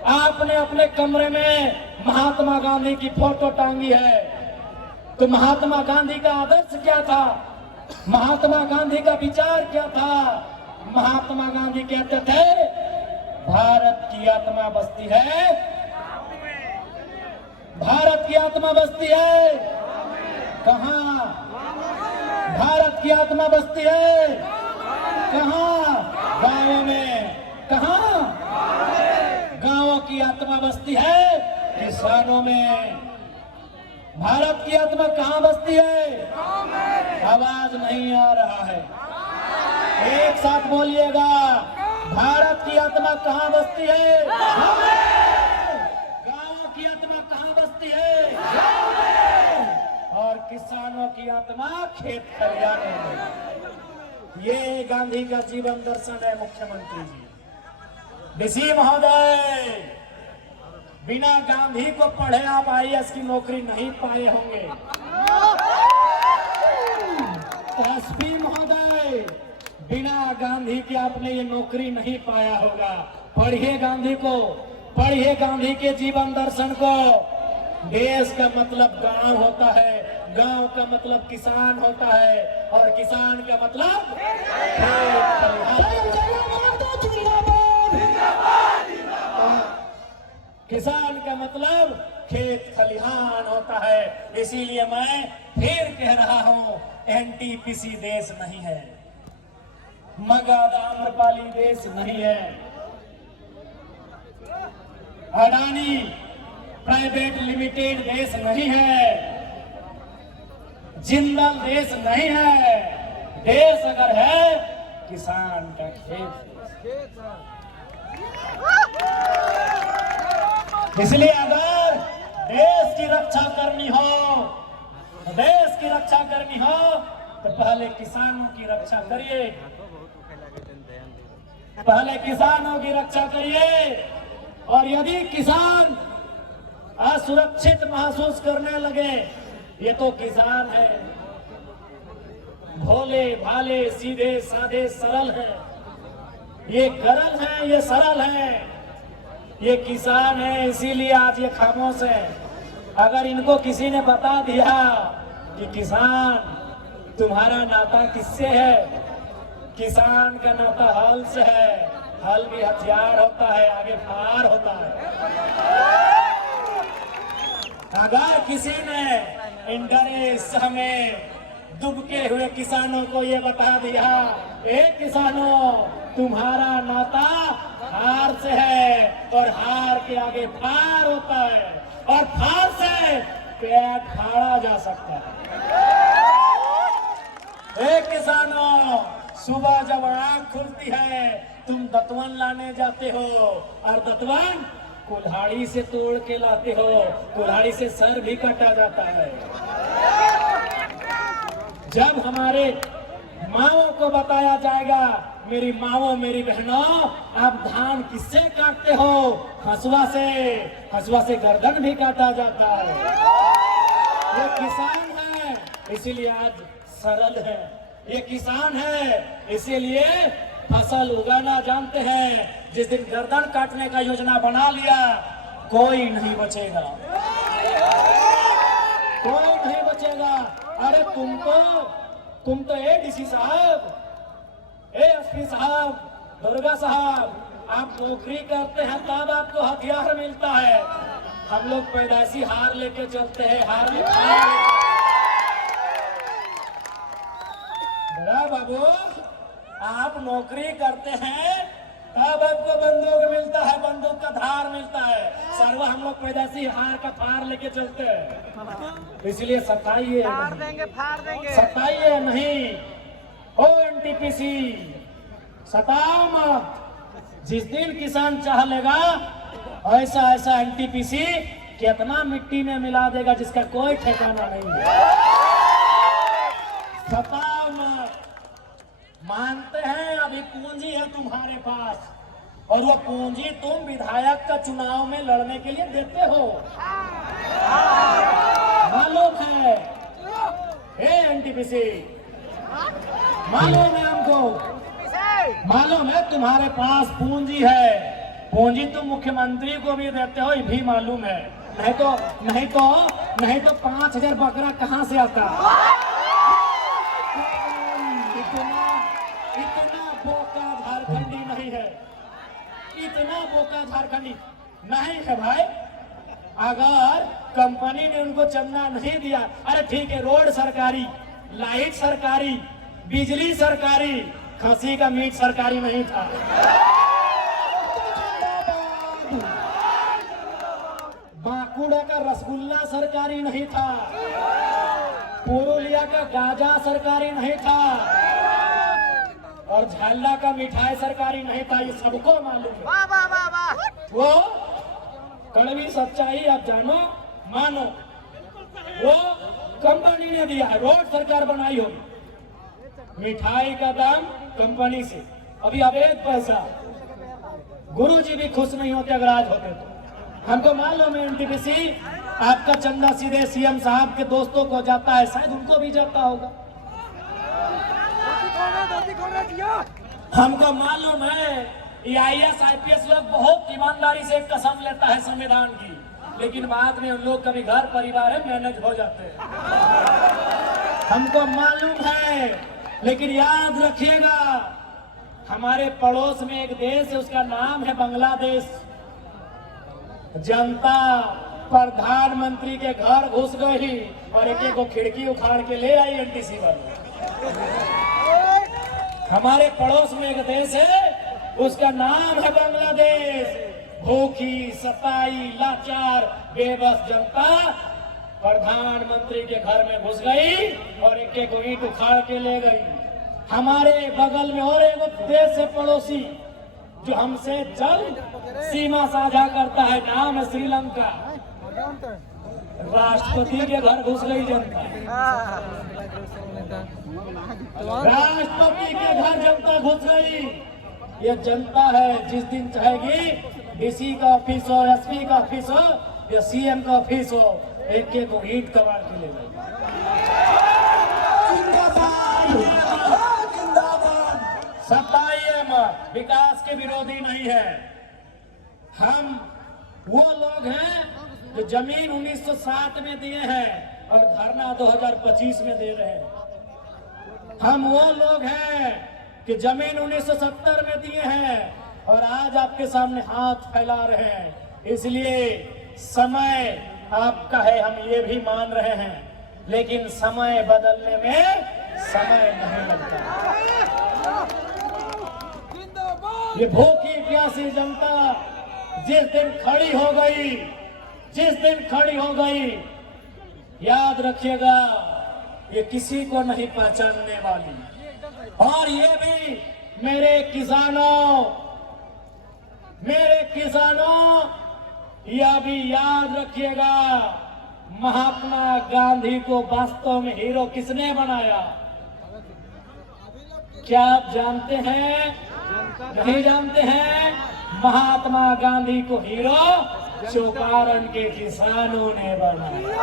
आपने अपने कमरे में महात्मा गांधी की फोटो टांगी है। तो महात्मा गांधी का आदर्श क्या था? महात्मा गांधी का विचार क्या था? महात्मा गांधी कहते थे, भारत की आत्मा बसती है, भारत की आत्मा बसती है कहाँ? भारत की आत्मा बसती है कहाँ? गांवों में। कहाँ? गांवों की आत्मा बसती है किसानों में। भारत की आत्मा कहाँ बसती है? आवाज नहीं आ रहा है। एक साथ बोलिएगा, भारत की आत्मा कहाँ बसती है? गांवों की आत्मा कहाँ बसती है? और किसानों की आत्मा खेत खलिहानों में। ये गांधी का जीवन दर्शन है मुख्यमंत्री जी। डीसी महोदय, बिना गांधी को पढ़े आप आईएएस की नौकरी नहीं पाए होंगे। एसपी महोदय, बिना गांधी के आपने ये नौकरी नहीं पाया होगा। पढ़िए गांधी को, पढ़िए गांधी के जीवन दर्शन को। देश का मतलब गांव होता है, गांव का मतलब किसान होता है, और किसान का मतलब किसान का मतलब खेत खलिहान होता है। इसीलिए मैं फिर कह रहा हूं, एनटीपीसी देश नहीं है, मगध आम्रपाली देश नहीं है, अडानी प्राइवेट लिमिटेड देश नहीं है, जिंदल देश नहीं है। देश अगर है किसान का खेत। इसलिए अगर देश की रक्षा करनी हो, देश की रक्षा करनी हो तो पहले किसानों की रक्षा करिए, पहले किसानों की रक्षा करिए। और यदि किसान असुरक्षित महसूस करने लगे, ये तो किसान है, भोले भाले सीधे साधे सरल है, ये गरल है, ये सरल है, ये किसान है, इसीलिए आज ये खामोश है। अगर इनको किसी ने बता दिया कि किसान तुम्हारा नाता किससे है, किसान का नाता हल से है, हल भी हथियार होता है, आगे फार होता है। अगर किसी ने इंटरेस्ट हमें डूबके हुए किसानों को ये बता दिया, ए किसानों तुम्हारा नाता हार से है, और हार के आगे फार होता है, और फार से पेट फाड़ा जा सकता है। ए किसानों, सुबह जब आंख खुलती है तुम दतवन लाने जाते हो, और दतवन कुल्हाड़ी से तोड़ के लाते हो, कुल्हाड़ी से सर भी काटा जाता है। जब हमारे माओं को बताया जाएगा, मेरी माओं मेरी बहनों आप धान किससे काटते हो, हसुआ से, हसुआ से गर्दन भी काटा जाता है। ये किसान है इसीलिए आज सरल है, ये किसान है इसीलिए फसल उगाना जानते हैं। जिस दिन गर्दन काटने का योजना बना लिया, कोई नहीं बचेगा, कोई नहीं बचेगा। अरे तुम तो एडीसी साहब, एएसपी साहब, दुर्गा साहब, आप नौकरी करते हैं तब आपको हथियार मिलता है। हम लोग पैदाइशी हार लेके चलते हैं, हार बड़ा बाबू, आप नौकरी करते हैं तब आपको बंदूक मिलता है, बंदूक का धार मिलता है। सर्व हम लोग पैदाइशी हार का फार लेके चलते हैं। इसलिए सताइए, फाड़ देंगे, फाड़ देंगे, सताइए नहीं। ओ एनटीपीसी, सताओ मत। जिस दिन किसान चाह लेगा, ऐसा ऐसा एनटीपीसी कितना मिट्टी में मिला देगा जिसका कोई ठिकाना नहीं है। सताओ मत। मानते हैं अभी पूंजी है तुम्हारे पास, और वो पूंजी तुम विधायक का चुनाव में लड़ने के लिए देते हो, मालूम है। एनटीपीसी मालूम है हमको, मालूम है तुम्हारे पास पूंजी है। पूंजी तुम मुख्यमंत्री को भी देते हो, ये भी मालूम है। नहीं तो 5,000 बकरा कहाँ से आता। इतना बोका झारखंडी नहीं है, इतना बोका झारखंडी नहीं है भाई। अगर कंपनी ने उनको चंदा नहीं दिया, अरे ठीक है, रोड सरकारी, लाइट सरकारी, बिजली सरकारी, खसी का मीट सरकारी नहीं था। बांकुड़ा का रसगुल्ला सरकारी नहीं था, पुरुलिया का गाजा सरकारी नहीं था, और झालदा का मिठाई सरकारी नहीं था, ये सबको मालूम है। वाह वाह वाह वाह। वो कड़वी सच्चाई आप जानो मानो, वो कंपनी ने दिया है, रोड सरकार बनाई होगी, मिठाई का दाम कंपनी से, अभी अवैध पैसा। गुरुजी भी खुश नहीं होते अगर आज होते तो। हमको मालूम है एनटीपीसी आपका चंदा सीधे सीएम साहब के दोस्तों को जाता है, शायद उनको भी जाता होगा। हमको मालूम है ये IAS IPS लोग बहुत ईमानदारी से कसम लेता है संविधान की, लेकिन बाद में उन लोग कभी घर परिवार है मैनेज हो जाते हैं, हमको मालूम है। लेकिन याद रखिएगा, हमारे पड़ोस में एक देश है, उसका नाम है बांग्लादेश। जनता प्रधानमंत्री के घर घुस गई और एक को खिड़की उखाड़ के ले आई एनटीसी वाले। हमारे पड़ोस में एक देश है, उसका नाम है बांग्लादेश। भूखी सताई लाचार बेबस जनता प्रधानमंत्री के घर में घुस गई और एक को ईंट उखाड़ के ले गई। हमारे बगल में और एक देश है पड़ोसी जो हमसे जल सीमा साझा करता है, नाम है श्रीलंका। राष्ट्रपति के घर घुस गई जनता, राष्ट्रपति के घर जनता घुस गई। ये जनता है जिस दिन चाहेगी डीसी का ऑफिस हो, एसपी का ऑफिस हो या सीएम का ऑफिस हो, एक एक को ईंट कबाड़ के ले गई। सत्ताइए मत, विकास के विरोधी नहीं है हम। वो लोग हैं जो जमीन 1960 में दिए हैं और धरना 2025 में दे रहे हैं। हम वो लोग हैं कि जमीन 1970 में दिए हैं और आज आपके सामने हाथ फैला रहे हैं। इसलिए समय आपका है, हम ये भी मान रहे हैं, लेकिन समय बदलने में समय नहीं लगता। ये भूखी प्यासी जनता जिस दिन खड़ी हो गई, जिस दिन खड़ी हो गई, याद रखिएगा ये किसी को नहीं पहचानने वाली। और ये भी मेरे किसानों यह भी याद रखिएगा, महात्मा गांधी को वास्तव में हीरो किसने बनाया? क्या आप जानते हैं? नहीं जानते हैं? महात्मा गांधी को हीरो चौपारण के किसानों ने बनाया।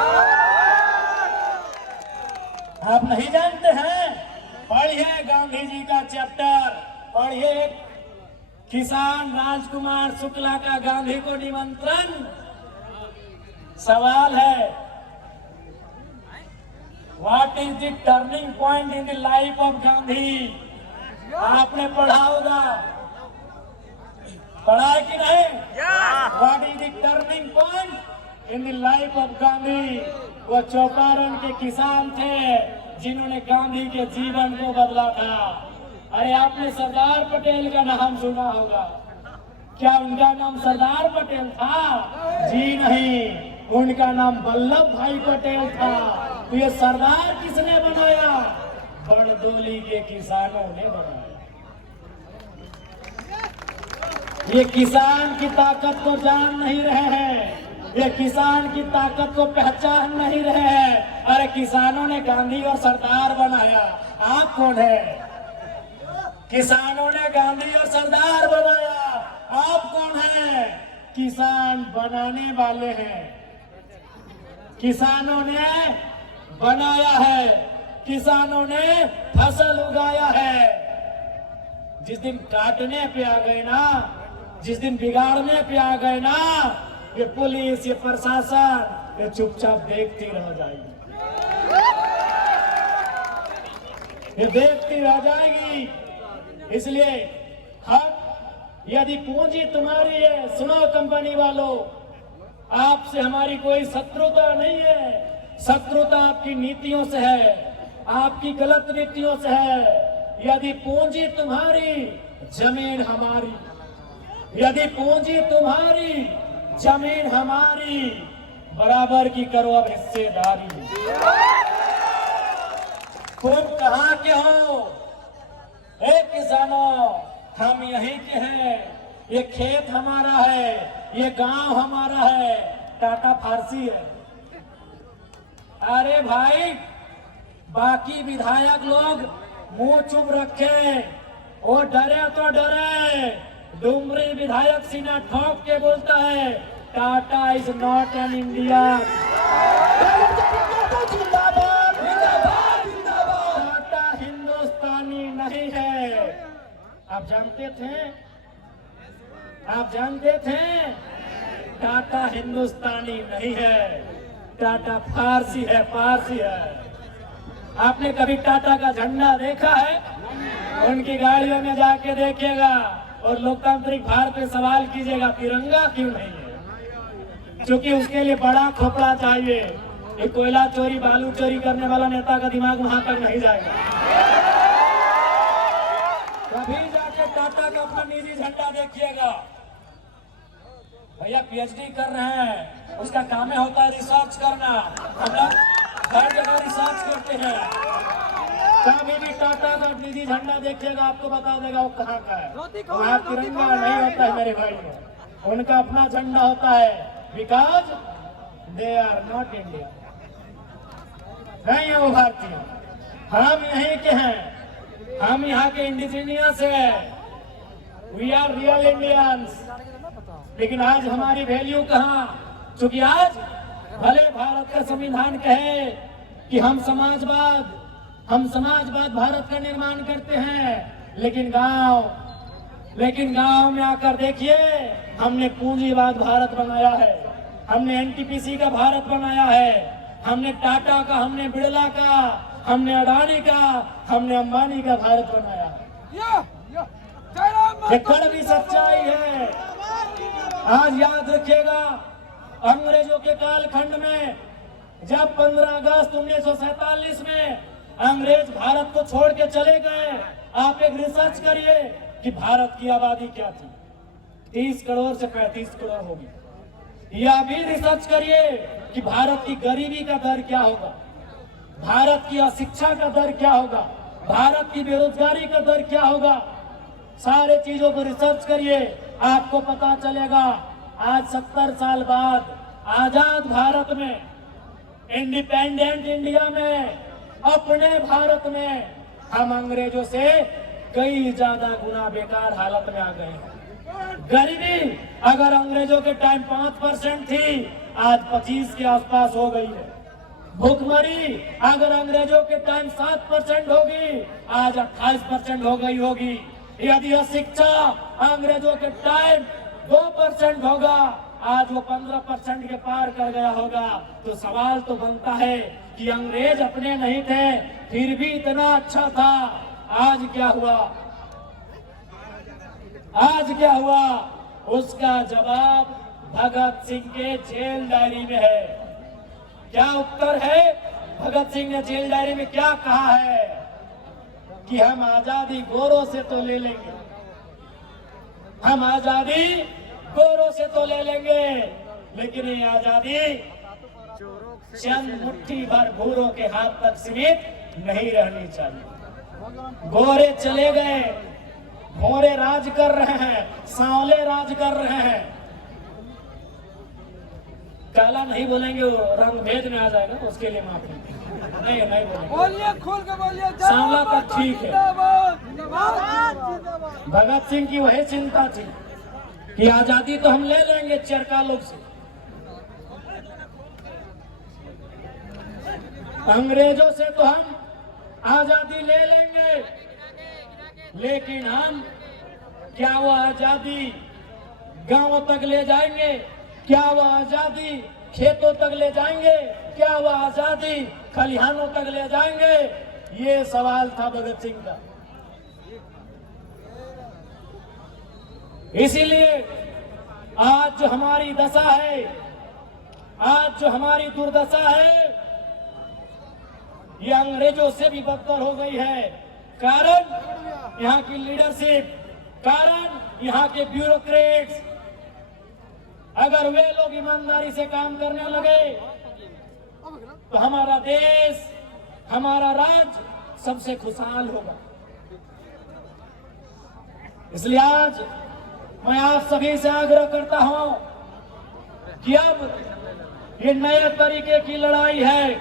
आप नहीं जानते हैं? पढ़िए गांधी जी का चैप्टर, पढ़िए किसान राजकुमार शुक्ला का गांधी को निमंत्रण। सवाल है, what is the turning point in the life of Gandhi? आपने पढ़ा होगा, पढ़ा है कि नहीं? What is the turning point in the life of Gandhi? वो चौपारण के किसान थे जिन्होंने गांधी के जीवन को बदला था। अरे आपने सरदार पटेल का नाम सुना होगा, क्या उनका नाम सरदार पटेल था? जी नहीं, उनका नाम वल्लभ भाई पटेल था। तो ये सरदार किसने बनाया? बड़दोली के किसानों ने बनाया। ये किसान की ताकत को जान नहीं रहे हैं, ये किसान की ताकत को पहचान नहीं रहे हैं। अरे किसानों ने गांधी और सरदार बनाया, आप कौन है? किसानों ने गांधी और सरदार बनाया, आप कौन है? किसान बनाने वाले हैं। किसानों ने बनाया है, किसानों ने फसल उगाया है। जिस दिन काटने पे आ गए ना, जिस दिन बिगाड़ने पे आ गए ना, ये पुलिस, ये प्रशासन, ये चुपचाप देखती रह जाएगी, ये देखती रह जाएगी। इसलिए यदि पूंजी तुम्हारी है, सुनो कंपनी वालों, आपसे हमारी कोई शत्रुता नहीं है। शत्रुता आपकी नीतियों से है, आपकी गलत नीतियों से है। यदि पूंजी तुम्हारी, जमीन हमारी। यदि पूंजी तुम्हारी, जमीन हमारी, बराबर की करो अब हिस्सेदारी। तुम कहाँ के हो? किसानों, हम यहीं के हैं, ये खेत हमारा है, ये गांव हमारा है। टाटा फारसी है। अरे भाई, बाकी विधायक लोग मुंह चुप रखे, वो डरे तो डरे। डुमरी विधायक सीना ठोक के बोलता है, Tata is not an India. Tata हिंदुस्तानी नहीं है। आप जानते थे? आप जानते थे? टाटा हिंदुस्तानी नहीं है, टाटा फारसी है, पारसी है। आपने कभी टाटा का झंडा देखा है? उनकी गाड़ियों में जाके देखिएगा और लोकतांत्रिक भारत पे सवाल कीजिएगा, तिरंगा क्यों नहीं है? क्योंकि उसके लिए बड़ा खोपड़ा चाहिए। ये कोयला चोरी, बालू चोरी करने वाला नेता का दिमाग वहां तक नहीं जाएगा। कभी जाके टाटा का अपना निजी झंडा देखिएगा। भैया पीएचडी कर रहे हैं, उसका काम होता है रिसर्च करना। हम लोग हर जगह रिसर्च करते हैं। कभी भी टाटा का निजी झंडा देखिएगा, आपको बता देगा वो कहाँ का है। वहाँ तिरंगा नहीं होता है मेरे भाई, उनका अपना झंडा होता है, because they are not India. नहीं है वो भारतीय। हम यहीं के हैं, हम यहाँ के इंडिजिनियस है। We are real Indians. लेकिन आज हमारी वैल्यू कहाँ? क्योंकि आज भले भारत का संविधान कहे कि हम समाजवाद भारत का निर्माण करते हैं, लेकिन गांव में आकर देखिए, हमने पूंजीवाद भारत बनाया है, हमने एनटीपीसी का भारत बनाया है, हमने टाटा का, हमने बिड़ला का, हमने अडानी का, हमने अंबानी का भारत बनाया है। ये कड़वी सच्चाई है। आज याद रखिएगा, अंग्रेजों के कालखंड में जब 15 अगस्त 1947 में अंग्रेज भारत को छोड़ के चले गए, आप एक रिसर्च करिए कि भारत की आबादी क्या थी। 30 करोड़ से 35 करोड़ होगी। या भी रिसर्च करिए कि भारत की गरीबी का दर क्या होगा, भारत की अशिक्षा का दर क्या होगा, भारत की बेरोजगारी का दर क्या होगा। सारे चीजों को रिसर्च करिए, आपको पता चलेगा। आज 70 साल बाद आजाद भारत में, इंडिपेंडेंट इंडिया में, अपने भारत में हम अंग्रेजों से कई ज्यादा गुना बेकार हालत में आ गए हैं। गरीबी अगर अंग्रेजों के टाइम 5% थी, आज 25 के आसपास हो गई है। भूखमरी अगर अंग्रेजों के टाइम 7% होगी, आज 28% हो गई होगी। यदि शिक्षा अंग्रेजों के टाइम 2% होगा, आज वो 15% के पार कर गया होगा। तो सवाल तो बनता है कि अंग्रेज अपने नहीं थे, फिर भी इतना अच्छा था। आज क्या हुआ? आज क्या हुआ? उसका जवाब भगत सिंह के जेल डायरी में है। क्या उत्तर है? भगत सिंह ने जेल डायरी में क्या कहा है कि हम आजादी गोरों से तो ले लेंगे, हम आजादी गोरों से तो ले लेंगे, लेकिन ये आजादी चंद मुट्ठी भर गोरों के हाथ तक सीमित नहीं रहनी चाहिए। गोरे चले गए, गोरे राज कर रहे हैं, सांवले राज कर रहे हैं। काला नहीं बोलेंगे, वो रंग भेद में आ जाएगा, उसके लिए माफी नहीं बोलेंगे। बोलिए, खोल के बोलिए। सांवला तक ठीक है। भगत सिंह की वही चिंता थी कि आजादी तो हम ले लेंगे चरका लोग से, अंग्रेजों से तो हम आजादी ले लेंगे, लेकिन हम क्या वो आजादी गांवों तक ले जाएंगे? क्या वो आजादी खेतों तक ले जाएंगे? क्या वो आजादी खलिहानों तक ले जाएंगे? ये सवाल था भगत सिंह का। इसीलिए आज जो हमारी दशा है, आज जो हमारी दुर्दशा है, ये अंग्रेजों से भी बदतर हो गई है। कारण यहाँ की लीडरशिप, कारण यहाँ के ब्यूरोक्रेट्स। अगर वे लोग ईमानदारी से काम करने लगे तो हमारा देश, हमारा राज्य सबसे खुशहाल होगा। इसलिए आज मैं आप सभी से आग्रह करता हूं कि अब ये नए तरीके की लड़ाई है,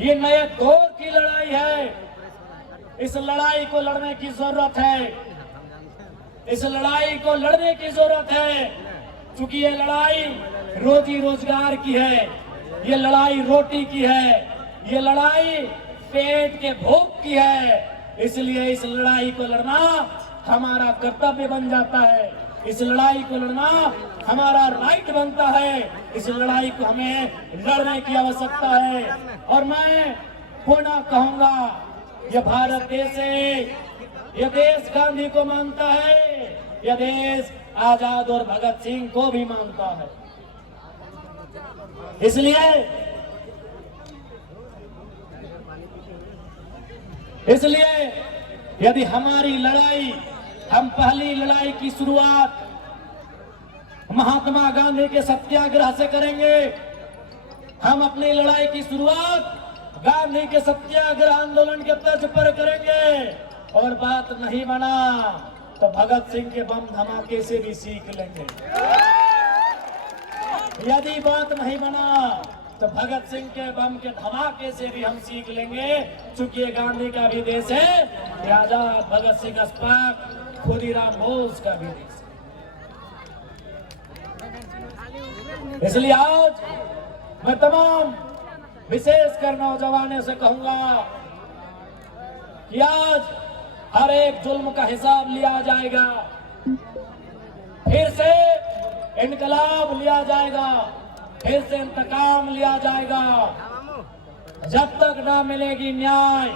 ये नए दौर की लड़ाई है। इस लड़ाई को लड़ने की जरूरत है, इस लड़ाई को लड़ने की जरूरत है, क्योंकि ये लड़ाई रोजी रोजगार की है, ये लड़ाई रोटी की है, ये लड़ाई पेट के भूख की है। इसलिए इस लड़ाई को लड़ना हमारा कर्तव्य बन जाता है, इस लड़ाई को लड़ना हमारा राइट बनता है, इस लड़ाई को हमें लड़ने की आवश्यकता है। और मैं पुनः कहूंगा, यह भारत देश है, यह देश गांधी को मानता है, यह देश आजाद और भगत सिंह को भी मानता है। इसलिए यदि हमारी लड़ाई, हम पहली लड़ाई की शुरुआत महात्मा गांधी के सत्याग्रह से करेंगे, हम अपनी लड़ाई की शुरुआत गांधी के सत्याग्रह आंदोलन के तर्ज पर करेंगे, और बात नहीं बना तो भगत सिंह के बम धमाके से भी सीख लेंगे। यदि बात नहीं बना तो भगत सिंह के बम के धमाके से भी हम सीख लेंगे, चूंकि ये गांधी का भी देश है, ये आजाद भगत सिंह अशफाक खुदीराम बोस का भी देश है। इसलिए आज मैं तमाम विशेषकर नौजवानों से कहूंगा कि आज हर एक जुल्म का हिसाब लिया जाएगा, फिर से इनकलाब लिया जाएगा, फिर से इंतकाम लिया जाएगा। जब तक ना मिलेगी न्याय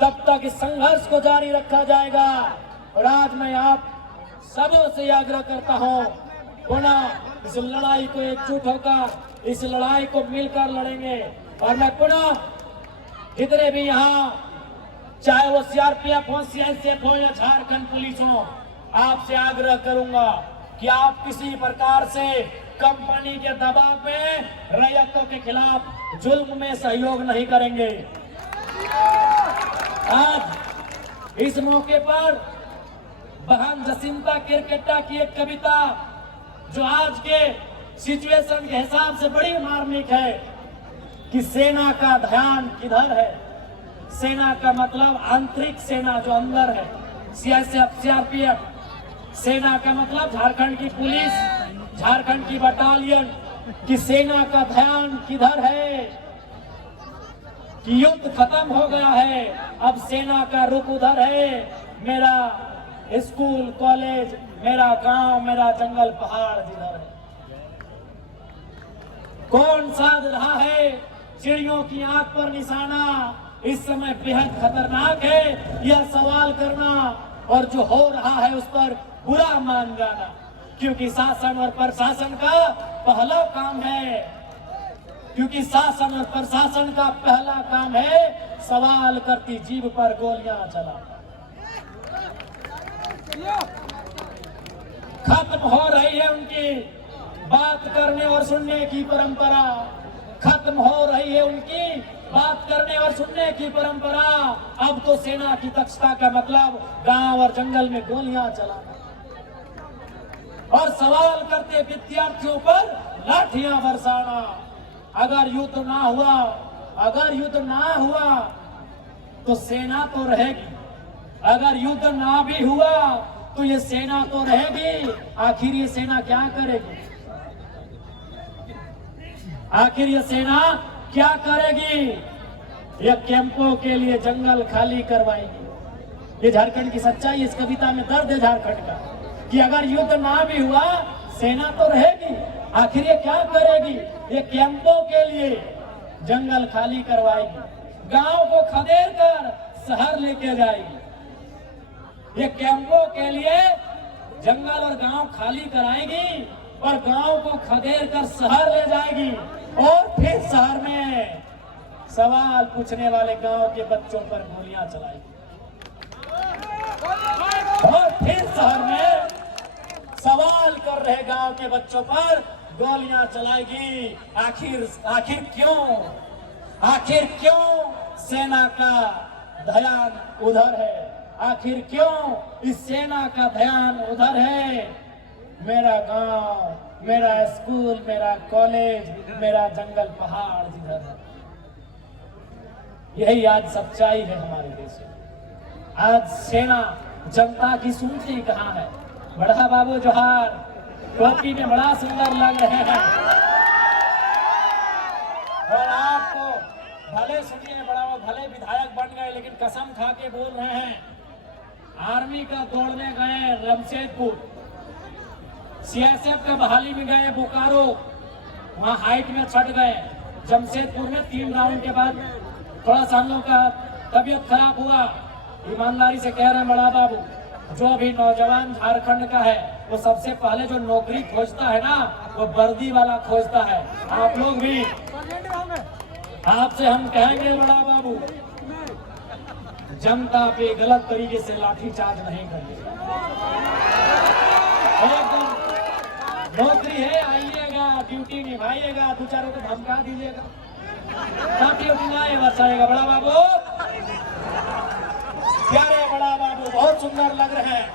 तब तक इस संघर्ष को जारी रखा जाएगा। और आज मैं आप सबों से आग्रह करता हूं, पुनः इस लड़ाई को एकजुट होकर इस लड़ाई को मिलकर लड़ेंगे। और मैं पुनः जितने भी यहाँ, चाहे वो सीआरपीएफ हो, सीआईएसएफ हो या झारखंड पुलिस हो, आपसे आग्रह करूंगा कि आप किसी प्रकार से कंपनी के दबाव में रैयतों के खिलाफ जुल्म में सहयोग नहीं करेंगे। आज इस मौके पर बहन जसिंता किरकेट्टा की एक कविता, जो आज के सिचुएशन के हिसाब से बड़ी मार्मिक है, कि सेना का ध्यान किधर है। सेना का मतलब आंतरिक सेना जो अंदर है, सीआईएसएफ, सीआरपीएफ। सेना का मतलब झारखंड की पुलिस, झारखंड की बटालियन, कि सेना का ध्यान किधर है, कि युद्ध खत्म हो गया है, अब सेना का रुख उधर है। मेरा स्कूल कॉलेज, मेरा गांव, मेरा जंगल पहाड़ जिधर है। कौन साध रहा है चिड़ियों की आंख पर निशाना, इस समय बेहद खतरनाक है यह सवाल करना, और जो हो रहा है उस पर बुरा मान जाना, क्योंकि शासन और प्रशासन का पहला काम है, क्योंकि शासन और प्रशासन का पहला काम है सवाल करती जीभ पर गोलियां चलाना। खत्म हो रही है उनकी बात करने और सुनने की परंपरा, खत्म हो रही है उनकी बात करने और सुनने की परंपरा। अब तो सेना की दक्षता का मतलब गांव और जंगल में गोलियां चलाना, और सवाल करते विद्यार्थियों पर लाठियां बरसाना। अगर युद्ध ना हुआ, अगर युद्ध ना हुआ तो सेना तो रहेगी, अगर युद्ध ना भी हुआ तो ये सेना तो रहेगी। आखिर ये सेना क्या करेगी, आखिर ये सेना क्या करेगी? ये कैंपों के लिए जंगल खाली करवाएगी। ये झारखंड की सच्चाई, इस कविता में दर्द है झारखंड का, कि अगर युद्ध ना भी हुआ सेना तो रहेगी, आखिर ये क्या करेगी? ये कैंपों के लिए जंगल खाली करवाएगी, गांव को खदेड़ कर शहर लेके जाएगी। ये कैंपों के लिए जंगल और गांव खाली कराएगी और गांव को खदेड़ कर शहर ले जाएगी, और फिर शहर में सवाल पूछने वाले गांव के बच्चों पर गोलियां चलाएगी, और फिर शहर में सवाल कर रहे गांव के बच्चों पर गोलियां चलाएगी। आखिर क्यों सेना का ध्यान उधर है? आखिर क्यों इस सेना का ध्यान उधर है? मेरा गांव, मेरा स्कूल, मेरा कॉलेज, मेरा जंगल पहाड़ जिधर है। यही आज सच्चाई है हमारे देश में। आज सेना जनता की सुनती कहाँ है? बड़ा बाबू जोहार, टोपी में बड़ा सुंदर लग रहे हैं। और आपको भले सुनिए, बड़ा वो भले विधायक बन गए, लेकिन कसम खा के बोल रहे हैं, आर्मी का दौड़ने गए रमशेदपुर, सीएसएफ का बहाली में गए बोकारो, वहां हाइट में छट गए। जमशेदपुर में 3 राउंड के बाद थोड़ा सा हम लोग का तबीयत खराब हुआ। ईमानदारी से कह रहे हैं बड़ा बाबू, जो भी नौजवान झारखंड का है वो सबसे पहले जो नौकरी खोजता है ना, वो वर्दी वाला खोजता है। आप लोग भी, आपसे हम कहेंगे बड़ा बाबू, जनता पे गलत तरीके से लाठीचार्ज नहीं करिएगा। एकदम नौकरी है, आइएगा, ड्यूटी निभाइएगा, 2-4 को धमका दीजिएगा, लाठी उठाए बरसाएगा। बड़ा बाबू, प्यारे बड़ा बाबू, बहुत सुंदर लग रहे हैं।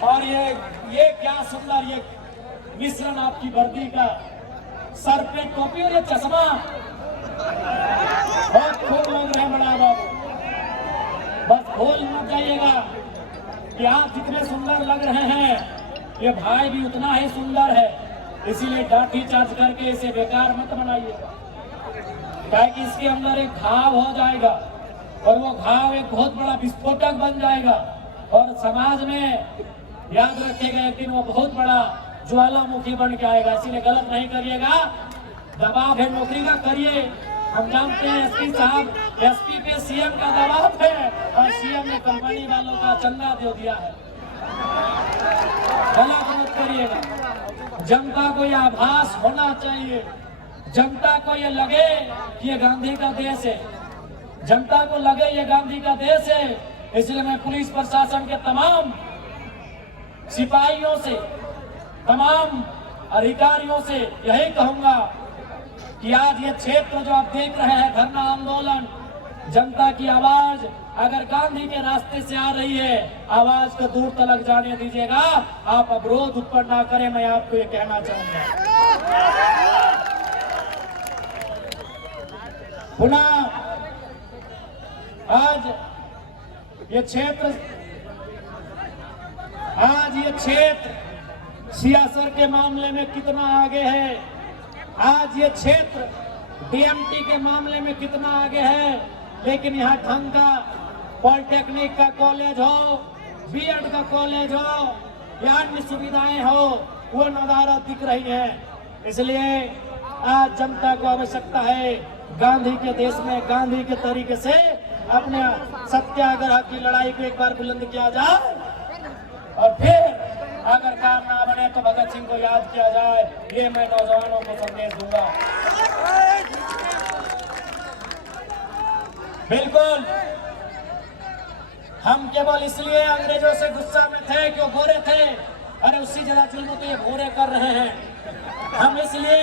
और ये क्या सुंदर ये मिश्रण आपकी वर्दी का, सर पे टोपी और ये चश्मा, बहुत खूब लग रहे हैं बड़ा बाबू। बस भूल मत जाइएगा कि आप जितने सुंदर लग रहे हैं, ये भाई भी उतना ही सुंदर है। इसीलिए लाठी चार्ज करके इसे बेकार मत बनाइएगा, ताकि इसके अंदर एक घाव हो जाएगा और वो घाव एक बहुत बड़ा विस्फोटक बन जाएगा और समाज में याद रखिएगा एक दिन वो बहुत बड़ा ज्वालामुखी बन के आएगा। इसीलिए गलत नहीं करिएगा। दबाव है नौकरी का, करिए। हम जानते हैं एसपी साहब, एसपी पे सीएम का दबाव है और सीएम ने कंपनी वालों का चंदा दे दिया है। गलत मत करिएगा। जनता को यह आभास होना चाहिए, जनता को ये लगे कि ये गांधी का देश है, जनता को लगे ये गांधी का देश है। इसलिए मैं पुलिस प्रशासन के तमाम सिपाहियों से, तमाम अधिकारियों से यही कहूंगा कि आज ये क्षेत्र जो आप देख रहे हैं, धरना आंदोलन, जनता की आवाज अगर गांधी के रास्ते से आ रही है, आवाज को दूर तक जाने दीजिएगा, आप अवरोध उत्पन्न ना करें। मैं आपको ये कहना चाहूंगा। पुनः आज ये क्षेत्र सियासत के मामले में कितना आगे है, आज ये क्षेत्र डीएमटी के मामले में कितना आगे है, लेकिन यहाँ ढंग का पॉलिटेक्निक का कॉलेज हो, बीएड का कॉलेज हो या अन्य सुविधाएं हो, वो नदारत दिख रही है। इसलिए आज जनता को आवश्यकता है गांधी के देश में गांधी के तरीके से अपने सत्याग्रह की लड़ाई को एक बार बुलंद किया जाए और फिर अगर काम ना बने तो भगत सिंह को याद किया जाए। ये मैं नौजवानों को संदेश दूंगा। बिल्कुल, हम केवल इसलिए अंग्रेजों से गुस्सा में थे कि वो गोरे थे। अरे उससे ज्यादा जुल्म तो ये गोरे कर रहे हैं। हम इसलिए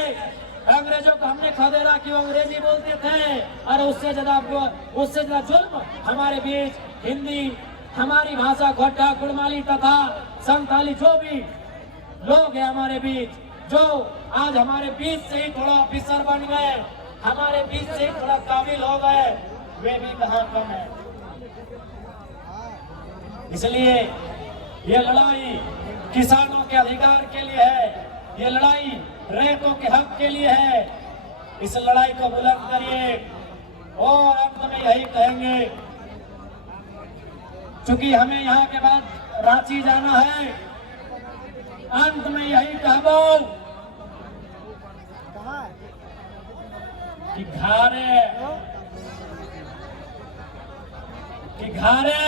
अंग्रेजों को हमने खदेड़ा कि वो अंग्रेजी बोलते थे। अरे उससे ज्यादा जुल्म हमारे बीच हिंदी, हमारी भाषा घोटा, कुड़माली तथा संथाली जो भी लोग हैं हमारे बीच, जो आज हमारे बीच से ही थोड़ा ऑफिसर बन गए, हमारे बीच से ही थोड़ा काबिल हो गए, वे भी कहाँ कम है। इसलिए ये लड़ाई किसानों के अधिकार के लिए है, ये लड़ाई रैयतों के हक के लिए है। इस लड़ाई को बुलंद करिए और अंत में यही कहेंगे, चूंकि हमें यहाँ के बाद रांची जाना है, अंत में यही कह बोल कि घारे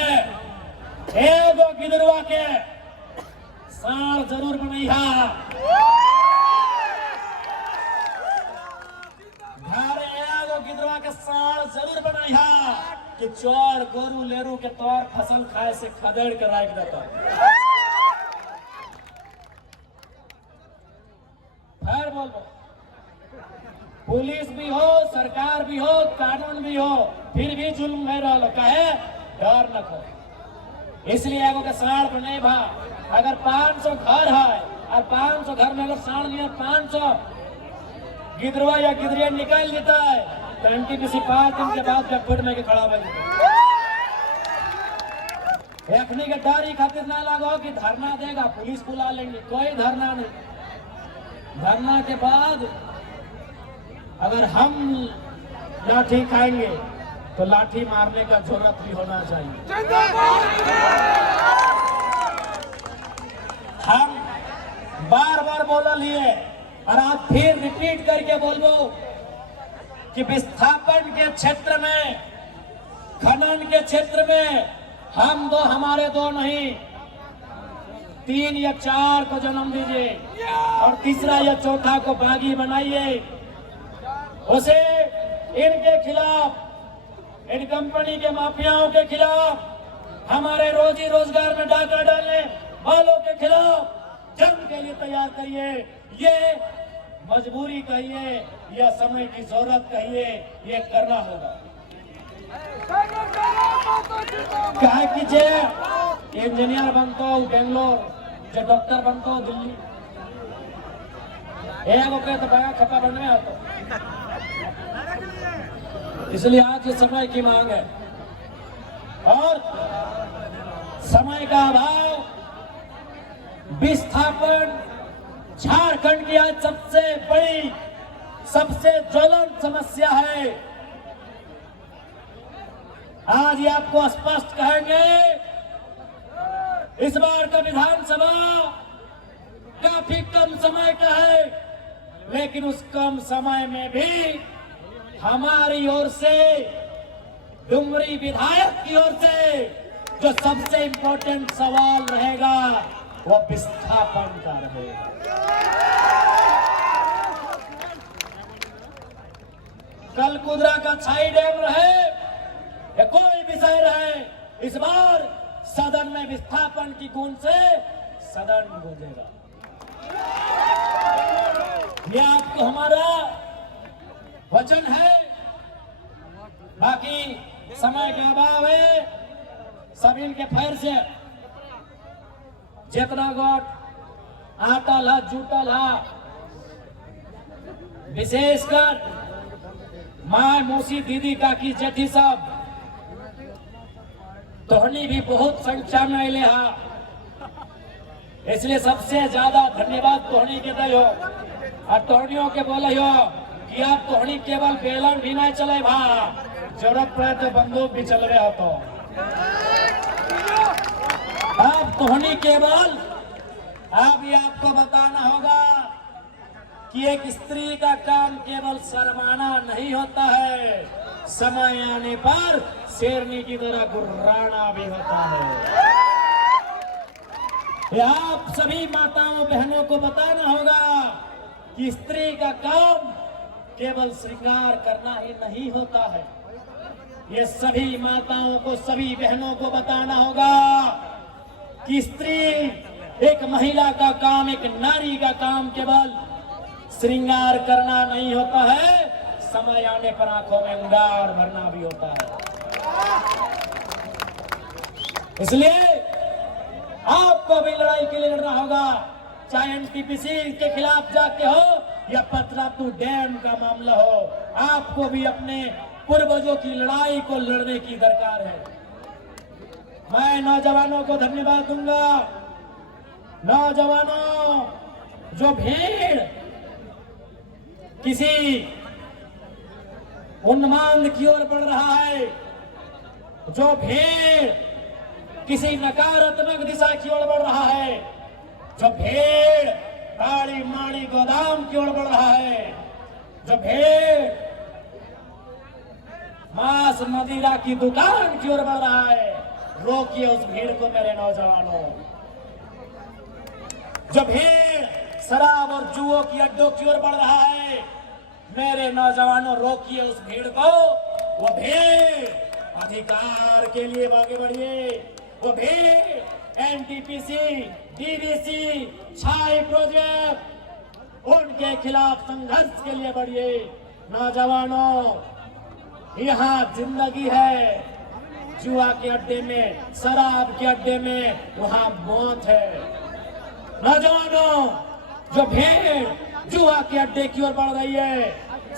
एगो गिदरवा के साल जरूर बनैहा। घारे एगो गिदरवा के साल जरूर बनैहा कि चोर गोरू लेरू के तौर फसल खाए से खदेड़ के राख देता। फिर बोलो, पुलिस भी हो, सरकार भी हो, कानून भी हो, फिर भी जुल्म नहीं रहा। कहे डर न खो। इसलिए एगो के साढ़ बने भा, अगर 500 घर है और 500 घर में अगर साढ़ लिया 500 गिदरवा या गिदरिया निकाल देता है तो एनटीपीसी 5 दिन के बाद जब में के खड़ा बन रखने के डर ही खातिर ना लगो कि धरना देगा पुलिस बुला लेंगे, कोई धरना नहीं। धरना के बाद अगर हम लाठी खाएंगे तो लाठी मारने का जरूरत भी होना चाहिए। हम बार बार बोल लिए और आप फिर रिपीट करके बोलो कि विस्थापन के क्षेत्र में, खनन के क्षेत्र में हम दो, हमारे दो नहीं 3 या 4 को जन्म दीजिए और तीसरा या चौथा को बागी बनाइए। उसे इनके खिलाफ, इन कंपनी के माफियाओं के खिलाफ, हमारे रोजी रोजगार में डाका डालने वालों के खिलाफ जंग के लिए तैयार करिए। ये मजबूरी कहिए या समय की जरूरत कहिए, ये करना होगा। क्या कीजिए, इंजीनियर बनतो बेंगलोर, जो डॉक्टर बनतो दिल्ली, एगो पे तो बड़ा खपा बनने आता। इसलिए आज समय की मांग है और समय का अभाव, विस्थापन झारखंड की आज सबसे बड़ी, सबसे ज्वलंत समस्या है। आज ये आपको स्पष्ट कहेंगे, इस बार का विधानसभा काफी कम समय का है, लेकिन उस कम समय में भी हमारी ओर से, डुमरी विधायक की ओर से जो सबसे इंपॉर्टेंट सवाल रहेगा वो विस्थापन का रहेगा। कल कुदरा का छाई डैम रहे या कोई विषय रहे, इस बार सदन में विस्थापन की गूंज से सदन गूंजेगा। यह आपको हमारा वचन है। बाकी समय का अभाव है, सभी के फैर से जितना गोट आटल है, जुटल है, विशेषकर माँ, मौसी, दीदी, काकी, जेठी सब तोहनी भी बहुत संख्या में अले हा। इसलिए सबसे ज्यादा धन्यवाद तोहनी के दे हो और तोहनियों के बोले हो कि आप तोहनी केवल बेलन भी नहीं चले भा, जरूरत पड़े तो बंदूक भी चल रहे हो। तो आप तोहनी केवल, अब ये आपको बताना होगा कि एक स्त्री का काम केवल शर्माना नहीं होता है, समय आने पर शेरनी की तरह गुर्राना भी होता है। ये आप सभी माताओं बहनों को बताना होगा कि स्त्री का काम केवल श्रृंगार करना ही नहीं होता है। ये सभी माताओं को, सभी बहनों को बताना होगा कि स्त्री, एक महिला का काम, एक नारी का काम केवल श्रृंगार करना नहीं होता है, समय आने पर आंखों में अंगार भरना भी होता है। इसलिए आपको भी लड़ाई के लिए लड़ना होगा, चाहे एनटीपीसी के खिलाफ जाके हो या पतरातू डैम का मामला हो। आपको भी अपने पूर्वजों की लड़ाई को लड़ने की दरकार है। मैं नौजवानों को धन्यवाद दूंगा। नौजवानों, जो भीड़ किसी उन्माद की ओर बढ़ रहा है, जो भीड़ किसी नकारात्मक दिशा की ओर बढ़ रहा है, जो भीड़ काली माड़ी गोदाम की ओर बढ़ रहा है, जो भीड़ मांस मदिरा की दुकान की ओर बढ़ रहा है, रोकिए उस भीड़ को मेरे नौजवानों। जो भीड़ शराब और जुओं की अड्डों की ओर बढ़ रहा है, मेरे नौजवानों रोकिए उस भीड़ को। वो भीड़ अधिकार के लिए आगे बढ़िए। वो भीड़ एनटीपीसी, डीवीसी, छाई प्रोजेक्ट, उनके खिलाफ संघर्ष के लिए बढ़िए। नौजवानों, यहाँ जिंदगी है, जुआ के अड्डे में, शराब के अड्डे में, वहां मौत है। नौजवानों, जो भीड़ जुआ के अड्डे की ओर बढ़ रही है,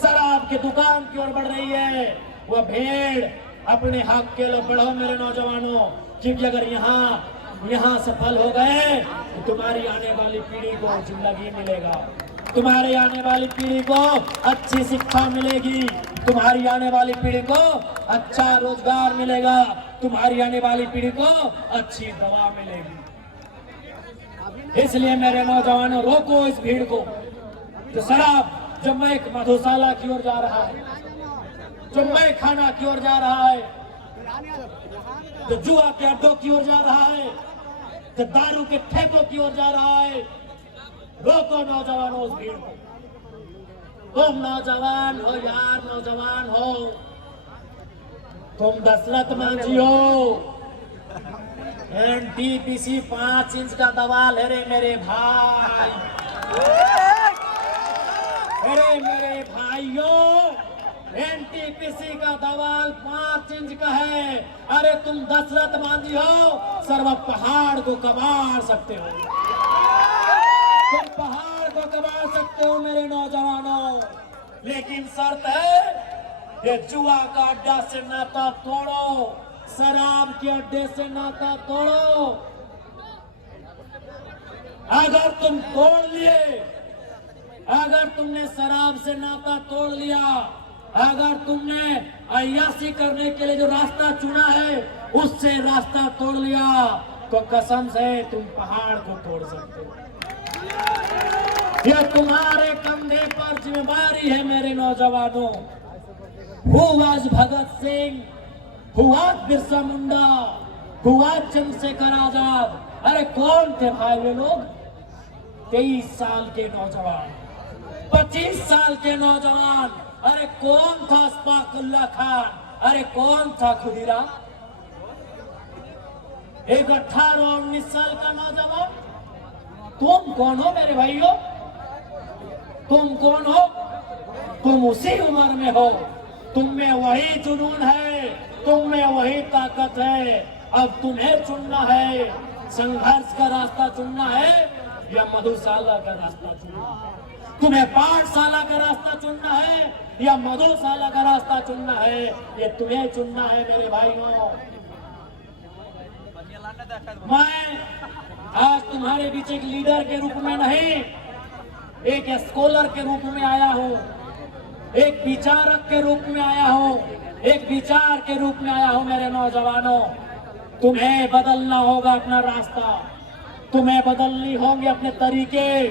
शराब की दुकान की ओर बढ़ रही है, वह भीड़ अपने हक के लिए बढ़ो मेरे नौजवानों, क्योंकि अगर यहाँ सफल हो गए तो तुम्हारी आने वाली पीढ़ी को जिंदगी मिलेगा, तुम्हारी आने वाली पीढ़ी को अच्छी शिक्षा मिलेगी, तुम्हारी आने वाली पीढ़ी को अच्छा रोजगार मिलेगा, तुम्हारी आने वाली पीढ़ी को अच्छी दवा मिलेगी। इसलिए मेरे नौजवानों, रोको इस भीड़ को। जो शराब, जो मैं मधुशाला की ओर जा रहा है, जो मैं खाना की ओर जा रहा है, जो जुआ के अड्डों की ओर जा रहा है, जो दारू के ठेकों की ओर जा रहा है, रोको नौजवानों उस भीड़ को। तुम नौजवान हो यार, नौजवान हो, तुम दशरथ मांझी हो, एनटीपीसी 5 इंच का दवाल है रे मेरे भाई, अरे मेरे भाइयों, एनटीपीसी का दवाल 5 इंच का है। अरे तुम दशरथ मांझी हो, सर्व पहाड़ को कबाड़ सकते हो, तुम पहाड़ को कबाड़ सकते हो मेरे नौजवानों, लेकिन शर्त है, ये जुआ का अड्डा से नाता तोड़ो, शराब के अड्डे से नाता तोड़ो। अगर तुम तोड़ लिए, अगर तुमने शराब से नाता तोड़ लिया, अगर तुमने अय्याशी करने के लिए जो रास्ता चुना है उससे रास्ता तोड़ लिया, तो कसम से तुम पहाड़ को तोड़ सकते हो। यह तुम्हारे कंधे पर जिम्मेदारी है मेरे नौजवानों। Who was Bhagat Singh, Who was Birsa Munda, Who was Chandrashekhar Azad? अरे कौन थे भाई वे लोग? 23 साल के नौजवान, 25 साल के नौजवान। अरे कौन था अशफाकुल्लाह खान? अरे कौन था खुदीराम? एक 18-19 साल का नौजवान। तुम कौन हो मेरे भाइयों? तुम कौन हो? तुम उसी उम्र में हो, तुम में वही जुनून है, तुम में वही ताकत है। अब तुम्हें चुनना है, संघर्ष का रास्ता चुनना है या मधुशाला का रास्ता चुनना है। तुम्हें पाठशाला का रास्ता चुनना है या मधुशाला का रास्ता चुनना है, ये तुम्हें चुनना है मेरे भाइयों। मैं आज तुम्हारे बीच एक लीडर के रूप में नहीं, एक स्कॉलर के रूप में आया हूँ, एक विचारक के रूप में आया हूँ, एक विचार के रूप में आया हूँ मेरे नौजवानों। तुम्हें बदलना होगा अपना रास्ता, तुम्हें बदलनी होंगे अपने तरीके।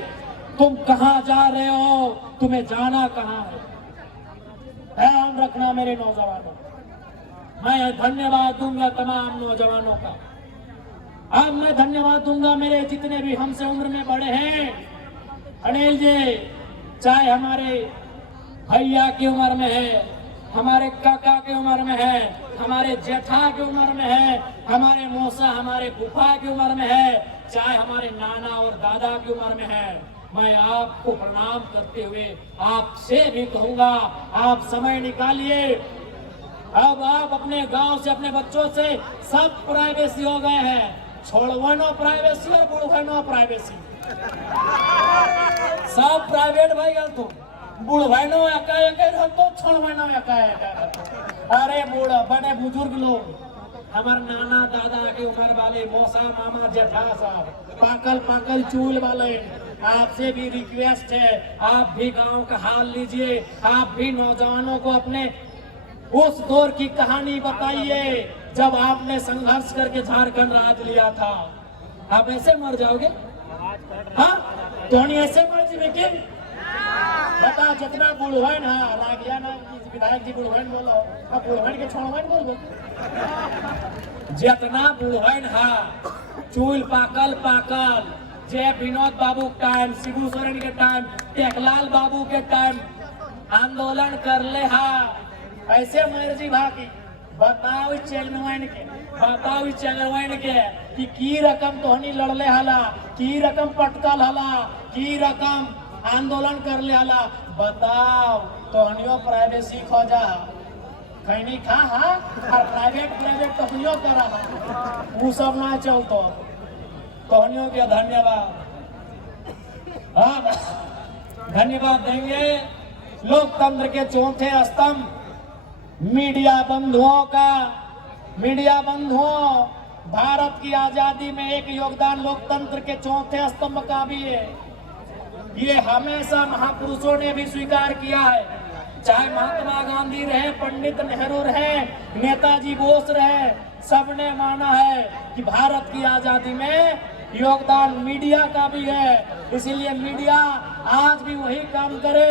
तुम कहाँ जा रहे हो, तुम्हें जाना कहाँ है, ध्यान रखना मेरे नौजवानों। मैं धन्यवाद दूंगा तमाम नौजवानों का। अब मैं धन्यवाद दूंगा मेरे जितने भी हमसे उम्र में बड़े हैं। अनिल जी, चाहे हमारे भैया की उम्र में है, हमारे काका की उम्र में है, हमारे जेठा की उम्र में है, हमारे मौसा, हमारे फूफा की उम्र में है, चाहे हमारे नाना और दादा की उम्र में है, मैं आपको प्रणाम करते हुए आपसे भी कहूंगा, आप समय निकालिए। अब आप अपने गांव से, अपने बच्चों से सब प्राइवेसी हो गए हैं, छोड़वानो प्राइवेसी और बुढ़वानो प्राइवेसी, सब प्राइवेट भाई गल तो बुढ़वानो तो छोड़वानो। अरे बूढ़ बड़े बुजुर्ग लोग, हमारे नाना दादा के उम्र वाले, मौसा मामा जेठा साहब, पाकल चूल वाले, आपसे भी रिक्वेस्ट है, आप भी गांव का हाल लीजिए, आप भी नौजवानों को अपने उस दौर की कहानी बताइए जब आपने संघर्ष करके झारखंड राज लिया था। आप ऐसे मर जाओगे? हाँ, तो ऐसे मर जाए कि बता, जितना बुढ़वन, हाँ रागिया ना विधायक जी बुढ़वन बोलो, अब बुढ़वन के छोड़वन बोल, जितना बुढ़वन, हाँ चूल पाकल जय विनोद बाबू के टाइम, शिबू सोरेन के टाइम, टेकलाल बाबू के टाइम आंदोलन कर ले, हाँ ऐसे मर्जी भागी। बताओ चेगनवाइन के, बताओ चेगनवाइन के कि की रकम तोहनी लड़ले हला, की रकम पटकल हला, की रकम आंदोलन कर ले हला। बताओ तोहनियो प्राइवेसी खोजा, खैनी खा हाँ और प्राइवेट कंपनियों करा वो सब ना चलतो कहनियों के धन्यवाद। हाँ धन्यवाद देंगे लोकतंत्र के चौथे स्तंभ मीडिया बंधुओं का। मीडिया बंधुओं, भारत की आजादी में एक योगदान लोकतंत्र के चौथे स्तंभ का भी है। ये हमेशा महापुरुषों ने भी स्वीकार किया है, चाहे महात्मा गांधी रहे, पंडित नेहरू रहे, नेताजी बोस रहे, सबने माना है कि भारत की आजादी में योगदान मीडिया का भी है। इसीलिए मीडिया आज भी वही काम करे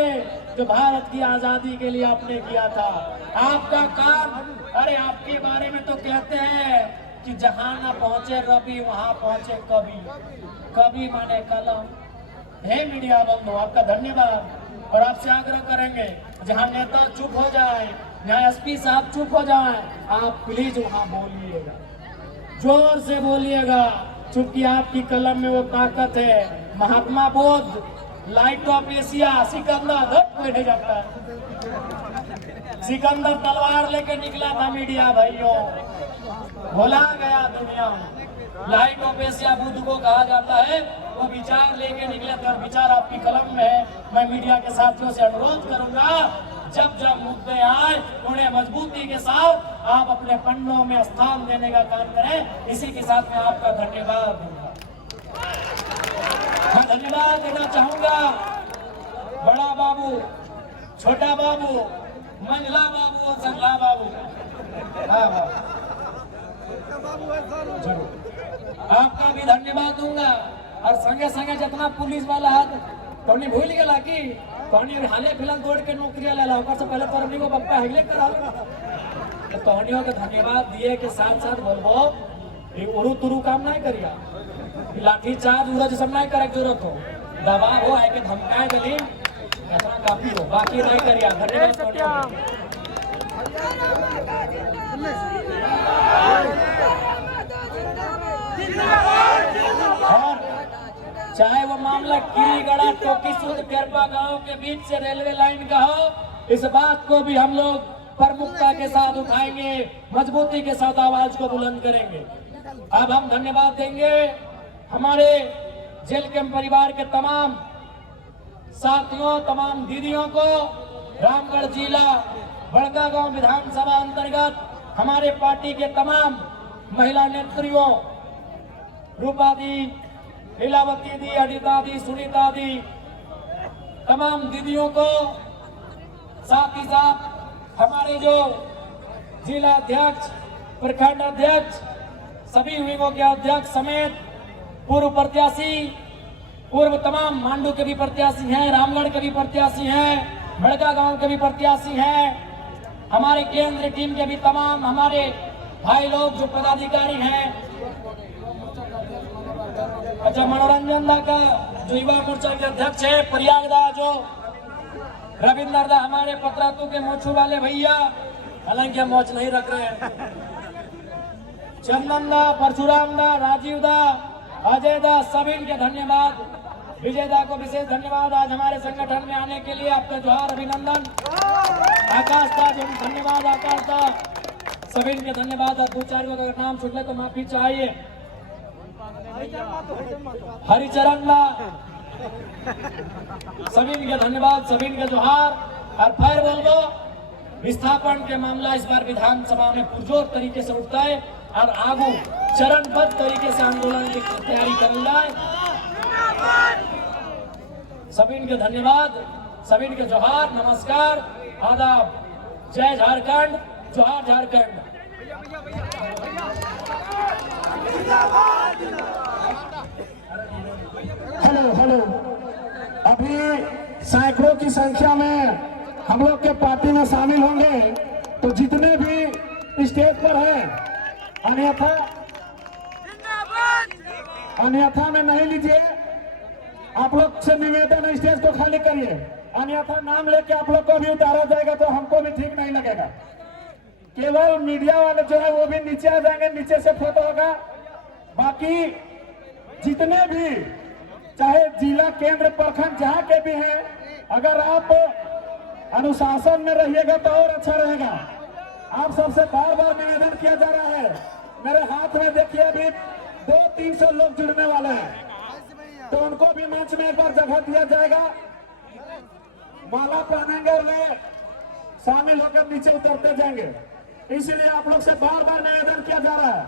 जो भारत की आजादी के लिए आपने किया था। आपका काम, अरे आपके बारे में तो कहते हैं कि जहां ना पहुंचे रवि वहां पहुंचे कवि। कवि माने कलम। हे मीडिया बंधु, आपका धन्यवाद। और आपसे आग्रह करेंगे जहां नेता चुप हो जाए, जहां एसपी साहब चुप हो जाए, आप प्लीज वहां बोलिएगा, जोर से बोलिएगा, चूंकि आपकी कलम में वो ताकत है। Mahatma Buddha, light of Asia, Sikandar धट बैठे जाता है। सिकंदर तलवार लेके निकला था मीडिया भाइयों, भुला गया दुनिया। लाइट ऑफ एशिया बुद्ध को कहा जाता है, वो विचार लेके निकले थे और विचार आपकी कलम में है। मैं मीडिया के साथियों से अनुरोध करूंगा, जब जब मुद्दे आए उन्हें मजबूती के साथ आप अपने पन्नों में स्थान देने का काम करें। इसी के साथ मैं आपका धन्यवाद दूंगा। मैं धन्यवाद देना चाहूंगा बड़ा बाबू, छोटा बाबू, मंझला बाबू और संगला बाबू। आपका भी धन्यवाद दूंगा। और संगे संगे जितना पुलिस वाला हाथ तो भूल गया कि हाले फिलहाल दौड़ के नौकरी ला से पहले तो को बप्पा हिले करा तो तोहनियों के धन्यवाद दिए के साथ साथ बोलबो उरु तुरु काम नहीं करिया, लाठी चार्ज उरा सब नहीं करे जरूरत हो, दबाव हो आए के धमकाए दली इतना काफी हो, बाकी नहीं करिया। धन्यवाद। और चाहे वो मामला कीरीगढ़ा टोकी सूद केरपा गांव के बीच से रेलवे लाइन का हो, इस बात को भी हम लोग प्रमुखता के साथ उठाएंगे, मजबूती के साथ आवाज को बुलंद करेंगे। अब हम धन्यवाद देंगे हमारे जेल के परिवार के तमाम साथियों, तमाम दीदियों को। रामगढ़ जिला बड़कागांव विधानसभा अंतर्गत हमारे पार्टी के तमाम महिला नेत्रियों, रूपा दी, लीलावती दी, अनिता दी, सुनीता दी, तमाम दीदियों को, साथ ही साथ हमारे जो जिला अध्यक्ष, प्रखंड अध्यक्ष, सभी विंगों के अध्यक्ष समेत पूर्व प्रत्याशी, पूर्व तमाम मांडू के भी प्रत्याशी हैं, रामगढ़ के भी प्रत्याशी हैं, बड़कागांव के भी प्रत्याशी हैं, हमारे केंद्रीय टीम के भी तमाम हमारे भाई लोग जो पदाधिकारी हैं। अच्छा, मनोरंजन दा का जो युवा मोर्चा के अध्यक्ष है, प्रयाग दा जो रविंदर दा, हमारे पतरातू के मोछू वाले भैया, हालांकि हम मोच नहीं रख रहे हैं, चंदन दा, परशुराम दा, राजीव दा, अजय दा, सभी के धन्यवाद। विजय दा को विशेष धन्यवाद आज हमारे संगठन में आने के लिए, आपका जोहार, अभिनंदन। आकाश दा, धन्यवाद आकाश दा, सभी के धन्यवाद। दो चार को अगर नाम छूट ले तो माफी चाहिए। हरिचरण दा, सभी के धन्यवाद, सभी के जोहार। और फिर बोलो, विस्थापन के मामला इस बार विधानसभा में पुरजोर तरीके से उठता है और आगू चरणबद्ध तरीके से आंदोलन की तैयारी कर जाए। सभी के धन्यवाद, सभी के जोहार, नमस्कार, आदाब, जय झारखंड, जोहार झारखंड। हेलो हेलो, अभी सैकड़ों की संख्या में हम लोग के पार्टी में शामिल होंगे, तो जितने भी स्टेज पर हैं अन्यथा में नहीं लीजिए। आप लोग से निवेदन है, स्टेज को खाली करिए, अन्यथा नाम लेके आप लोग को भी उतारा जाएगा तो हमको भी ठीक नहीं लगेगा। केवल मीडिया वाले जो है वो भी नीचे आ जाएंगे, नीचे से फोटो होगा। बाकी जितने भी चाहे जिला, केंद्र, प्रखंड जहाँ के भी हैं, अगर आप अनुशासन में रहिएगा तो और अच्छा रहेगा। आप सबसे बार बार निवेदन किया जा रहा है। मेरे हाथ में देखिए अभी 200-300 लोग जुड़ने वाले हैं, तो उनको भी मंच में एक बार जगह दिया जाएगा। माला पहनेंगे और वे शामिल होकर नीचे उतरते जाएंगे। इसीलिए आप लोग से बार बार निवेदन किया जा रहा है,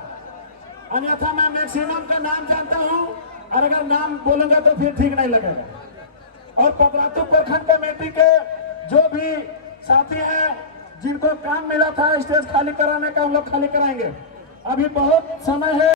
अन्यथा मैं मैक्सिमम का नाम जानता हूं और अगर नाम बोलूंगा तो फिर ठीक नहीं लगेगा। और पतरातू प्रखंड कमेटी के जो भी साथी हैं जिनको काम मिला था स्टेज खाली कराने का, हम लोग खाली कराएंगे। अभी बहुत समय है।